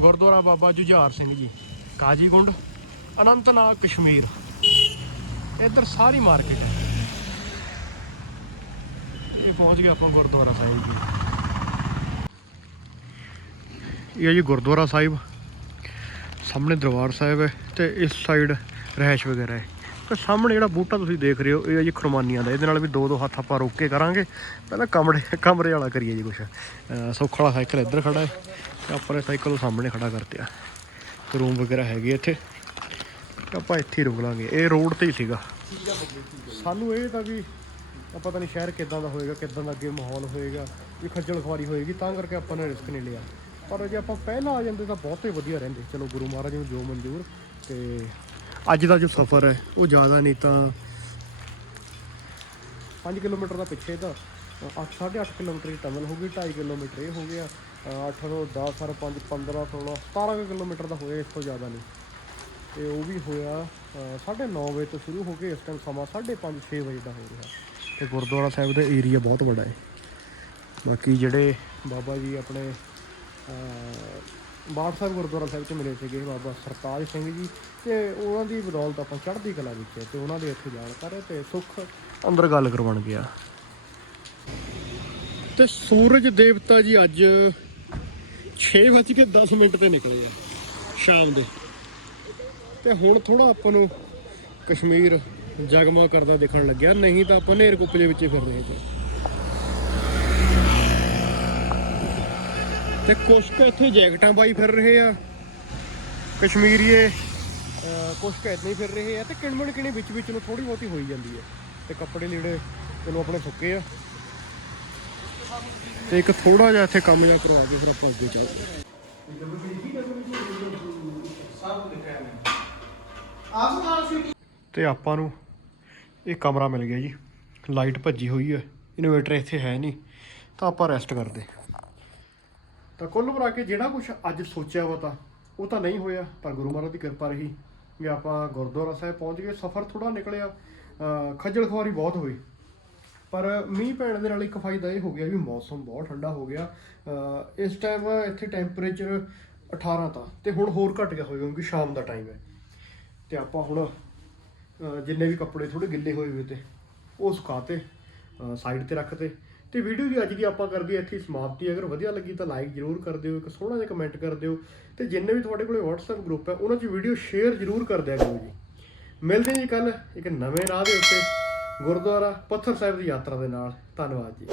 ਗੁਰਦੁਆਰਾ ਬਾਬਾ ਜੁਝਾਰ ਸਿੰਘ ਜੀ, ਕਾਜੀਗੁੰਡ, ਅਨੰਤਨਾਗ, ਕਸ਼ਮੀਰ। ਇੱਧਰ ਸਾਰੀ ਮਾਰਕੀਟ ਹੈ। ਇਹ ਪਹੁੰਚ ਗਏ ਆਪਾਂ ਗੁਰਦੁਆਰਾ ਸਾਹਿਬ ਜੀ। ਇਹ ਹੈ ਜੀ ਗੁਰਦੁਆਰਾ ਸਾਹਿਬ। ਸਾਹਮਣੇ ਦਰਬਾਰ ਸਾਹਿਬ ਹੈ ਤੇ ਇਸ ਸਾਈਡ ਰਹਿਸ਼ ਵਗੈਰਾ ਹੈ। ਤੇ ਸਾਹਮਣੇ ਜਿਹੜਾ ਬੂਟਾ ਤੁਸੀਂ ਦੇਖ ਰਹੇ ਹੋ, ਇਹ ਹੈ ਜੀ ਖਰਮਾਨੀਆਂ ਦਾ। ਇਹਦੇ ਨਾਲ ਵੀ ਦੋ ਦੋ ਹੱਥ ਆਪਾਂ ਰੋਕ ਕੇ ਕਰਾਂਗੇ। ਪਹਿਲਾਂ ਕਮਰੇ ਕਮਰੇ ਵਾਲਾ ਕਰੀਏ ਜੀ ਕੁਛ। ਅਹ ਵਾਲਾ ਸਾਈਕਲ ਇੱਧਰ ਖੜਾ ਹੈ ਤੇ ਆਪਾਂ ਨੇ ਸਾਈਕਲ ਉਹ ਸਾਹਮਣੇ ਖੜਾ ਕਰਤੇ ਆ। ਰੂਮ ਵਗੈਰਾ ਹੈਗੇ ਇੱਥੇ। ਆਪਾਂ ਇੱਥੇ ਹੀ ਰੁਕ ਲਾਂਗੇ। ਇਹ ਰੋਡ ਤੇ ਹੀ ਸੀਗਾ। ਸਾਨੂੰ ਇਹ ਤਾਂ ਵੀ ਆ ਪਤਾ ਨਹੀਂ ਸ਼ਹਿਰ ਕਿੱਦਾਂ ਦਾ ਹੋਏਗਾ, ਕਿੱਦਾਂ ਦਾ ਅੱਗੇ ਮਾਹੌਲ ਹੋਏਗਾ, ਵੀ ਖੱਜਲ ਖਵਾਰੀ ਹੋਏਗੀ, ਤਾਂ ਕਰਕੇ ਆਪਾਂ ਨੇ ਰਿਸਕ ਨਹੀਂ ਲਿਆ। ਪਰ ਜੇ ਆਪਾਂ ਪਹਿਲਾਂ ਆ ਜਾਂਦੇ ਤਾਂ ਬਹੁਤ ਹੀ ਵਧੀਆ ਰਹਿੰਦੇ। ਚਲੋ ਗੁਰੂ ਮਹਾਰਾਜ ਨੂੰ ਜੋ ਮਨਜ਼ੂਰ, ਤੇ ਅੱਜ ਦਾ ਜੋ ਸਫ਼ਰ ਹੈ, ਉਹ ਜ਼ਿਆਦਾ ਨਹੀਂ ਤਾਂ 5 ਕਿਲੋਮੀਟਰ ਦਾ ਪਿੱਛੇ ਤਾਂ 8 8.5 ਕਿਲੋਮੀਟਰ ਦੀ ਟਨਲ ਹੋ ਗਈ 2.5 ਕਿਲੋਮੀਟਰ ਇਹ ਹੋ ਗਿਆ। 8 ਤੋਂ 10 ਸਾਰ 5 15 16 17 ਕੁ ਕਿਲੋਮੀਟਰ ਦਾ ਹੋਇਆ ਇਸ ਤੋਂ ਜ਼ਿਆਦਾ ਨਹੀਂ। ਤੇ ਉਹ ਵੀ ਹੋਇਆ 9:30 ਵਜੇ ਤੋਂ ਸ਼ੁਰੂ ਹੋ ਕੇ ਇਸ ਟਾਈਮ ਸਮਾਂ 5:30 6 ਵਜੇ ਦਾ ਹੋ ਰਿਹਾ। ਤੇ ਗੁਰਦੁਆਰਾ ਸਾਹਿਬ ਦਾ ਏਰੀਆ ਬਹੁਤ ਵੱਡਾ ਹੈ। ਬਾਕੀ ਜਿਹੜੇ ਬਾਬਾ ਜੀ ਆਪਣੇ ਬਾਠ ਸਾਹਿਬ ਗੁਰਦੁਆਰਾ ਸਾਹਿਬ 'ਚ ਮਿਲੇ ਸੀਗੇ ਬਾਬਾ ਸਰਤਾਜ ਸਿੰਘ ਜੀ ਤੇ ਉਹਨਾਂ ਦੀ ਬਦੌਲਤ ਆਪਾਂ ਚੜ੍ਹਦੀ ਕਲਾ ਵਿੱਚ ਹੈ ਤੇ ਉਹਨਾਂ ਦੇ ਇੱਥੇ ਜਾਣਕਾਰ ਤੇ ਸੁੱਖ ਅੰਦਰ ਗੱਲ ਕਰਵਾਉਣ ਗਿਆ। ਤੇ ਸੂਰਜ ਦੇਵਤਾ ਜੀ ਅੱਜ 6:10 ਮਿੰਟ ਤੇ ਨਿਕਲੇ ਆ ਸ਼ਾਮ ਦੇ। ਤੇ ਹੁਣ ਥੋੜਾ ਆਪਾਂ ਨੂੰ ਕਸ਼ਮੀਰ ਜਗਮਾ ਕਰਦਾ ਦੇਖਣ ਲੱਗਿਆ, ਨਹੀਂ ਤਾਂ ਆਪਾਂ ਨੇਰ ਕੁੱਪ ਦੇ ਵਿੱਚ ਹੀ ਫਿਰ ਰਹੇ ਸੀ ਤੇ ਕੁਛ ਕੁ ਇੱਥੇ ਜੈਕਟਾਂ ਪਾਈ ਫਿਰ ਰਹੇ ਆ। ਕਸ਼ਮੀਰੀਏ, ਅਹ, ਕੁਛ ਕੁ ਏਦਾਂ ਹੀ ਫਿਰ ਰਹੇ ਆ ਤੇ ਕਿਣਮਣ ਕਿਣੀ ਵਿੱਚ ਵਿੱਚ ਨੂੰ ਥੋੜੀ ਬਹੁਤੀ ਹੋਈ ਜਾਂਦੀ ਹੈ ਤੇ ਕੱਪੜੇ ਲੀੜੇ ਚਲੋ ਆਪਣੇ ਸੁੱਕੇ ਆ। ਤੇ ਇੱਕ ਥੋੜਾ ਜਿਹਾ ਇੱਥੇ ਕੰਮ ਜਿਹਾ ਕਰਵਾ ਕੇ ਫਿਰ ਆਪਾਂ ਅੱਗੇ ਚੱਲਦੇ ਤੇ ਆਪਾਂ ਨੂੰ ਇਹ ਕਮਰਾ ਮਿਲ ਗਿਆ ਜੀ। ਲਾਈਟ ਭੱਜੀ ਹੋਈ ਹੈ ਇਨਵੇਟਰ ਇੱਥੇ ਹੈ ਨਹੀਂ। ਤਾਂ ਆਪਾਂ ਰੈਸਟ ਕਰਦੇ। ਤਾਂ ਕੁੱਲ ਮਿਲਾ ਕੇ ਜਿਹੜਾ ਕੁਝ ਅੱਜ ਸੋਚਿਆ ਵਾ ਤਾਂ, ਉਹ ਤਾਂ ਨਹੀਂ ਹੋਇਆ, ਪਰ ਗੁਰੂ ਮਹਾਰਾਜ ਦੀ ਕਿਰਪਾ ਰਹੀ ਵੀ ਆਪਾਂ ਗੁਰਦੁਆਰਾ ਸਾਹਿਬ ਪਹੁੰਚ ਗਏ, ਸਫ਼ਰ ਥੋੜਾ ਨਿਕਲਿਆ ਖੱਜਲ ਖੁਆਰੀ ਬਹੁਤ ਹੋਈ। ਪਰ ਮੀਂਹ ਪੈਣ ਦੇ ਨਾਲ ਇੱਕ ਫਾਇਦਾ ਇਹ ਹੋ ਗਿਆ ਵੀ ਮੌਸਮ ਬਹੁਤ ਠੰਡਾ ਹੋ ਗਿਆ ਇਸ ਟਾਈਮ ਇੱਥੇ ਟੈਂਪਰੇਚਰ 18 ਤਾਂ, ਤੇ ਹੁਣ ਹੋਰ ਘਟ ਗਿਆ ਹੋਵੇਗਾ ਕਿਉਂਕਿ ਸ਼ਾਮ ਦਾ ਟਾਈਮ ਹੈ। ਤੇ ਆਪਾਂ ਹੁਣ ਜਿੰਨੇ ਵੀ ਕੱਪੜੇ ਥੋੜੇ ਗਿੱਲੇ ਹੋਏ ਹੋਏ ਤੇ, ਉਹ ਸੁਕਾਤੇ ਸਾਈਡ ਤੇ ਰੱਖਤੇ ਤੇ ਵੀਡੀਓ ਦੀ ਅੱਜ ਦੀ ਆਪਾਂ ਕਰਦੀ ਇੱਥੇ ਸਮਾਪਤੀ ਅਗਰ ਵਧੀਆ ਲੱਗੀ ਤਾਂ ਲਾਈਕ ਜ਼ਰੂਰ ਕਰ ਦਿਓ, ਇੱਕ ਸੋਹਣਾ ਜਿਹਾ ਕਮੈਂਟ ਕਰ ਦਿਓ ਤੇ ਜਿੰਨੇ ਵੀ ਤੁਹਾਡੇ ਕੋਲੇ WhatsApp ਗਰੁੱਪ ਹੈ, ਉਹਨਾਂ 'ਚ ਵੀਡੀਓ ਸ਼ੇਅਰ ਜ਼ਰੂਰ ਕਰ ਦਿਆ ਕਰੋ ਜੀ। ਮਿਲਦੇ ਜੀ ਕੱਲ ਇੱਕ ਨਵੇਂ ਰਾਹ ਦੇ ਉੱਤੇ ਗੁਰਦੁਆਰਾ ਪੱਥਰ ਸਾਹਿਬ ਦੀ ਯਾਤਰਾ ਦੇ ਨਾਲ। ਧੰਨਵਾਦ ਜੀ।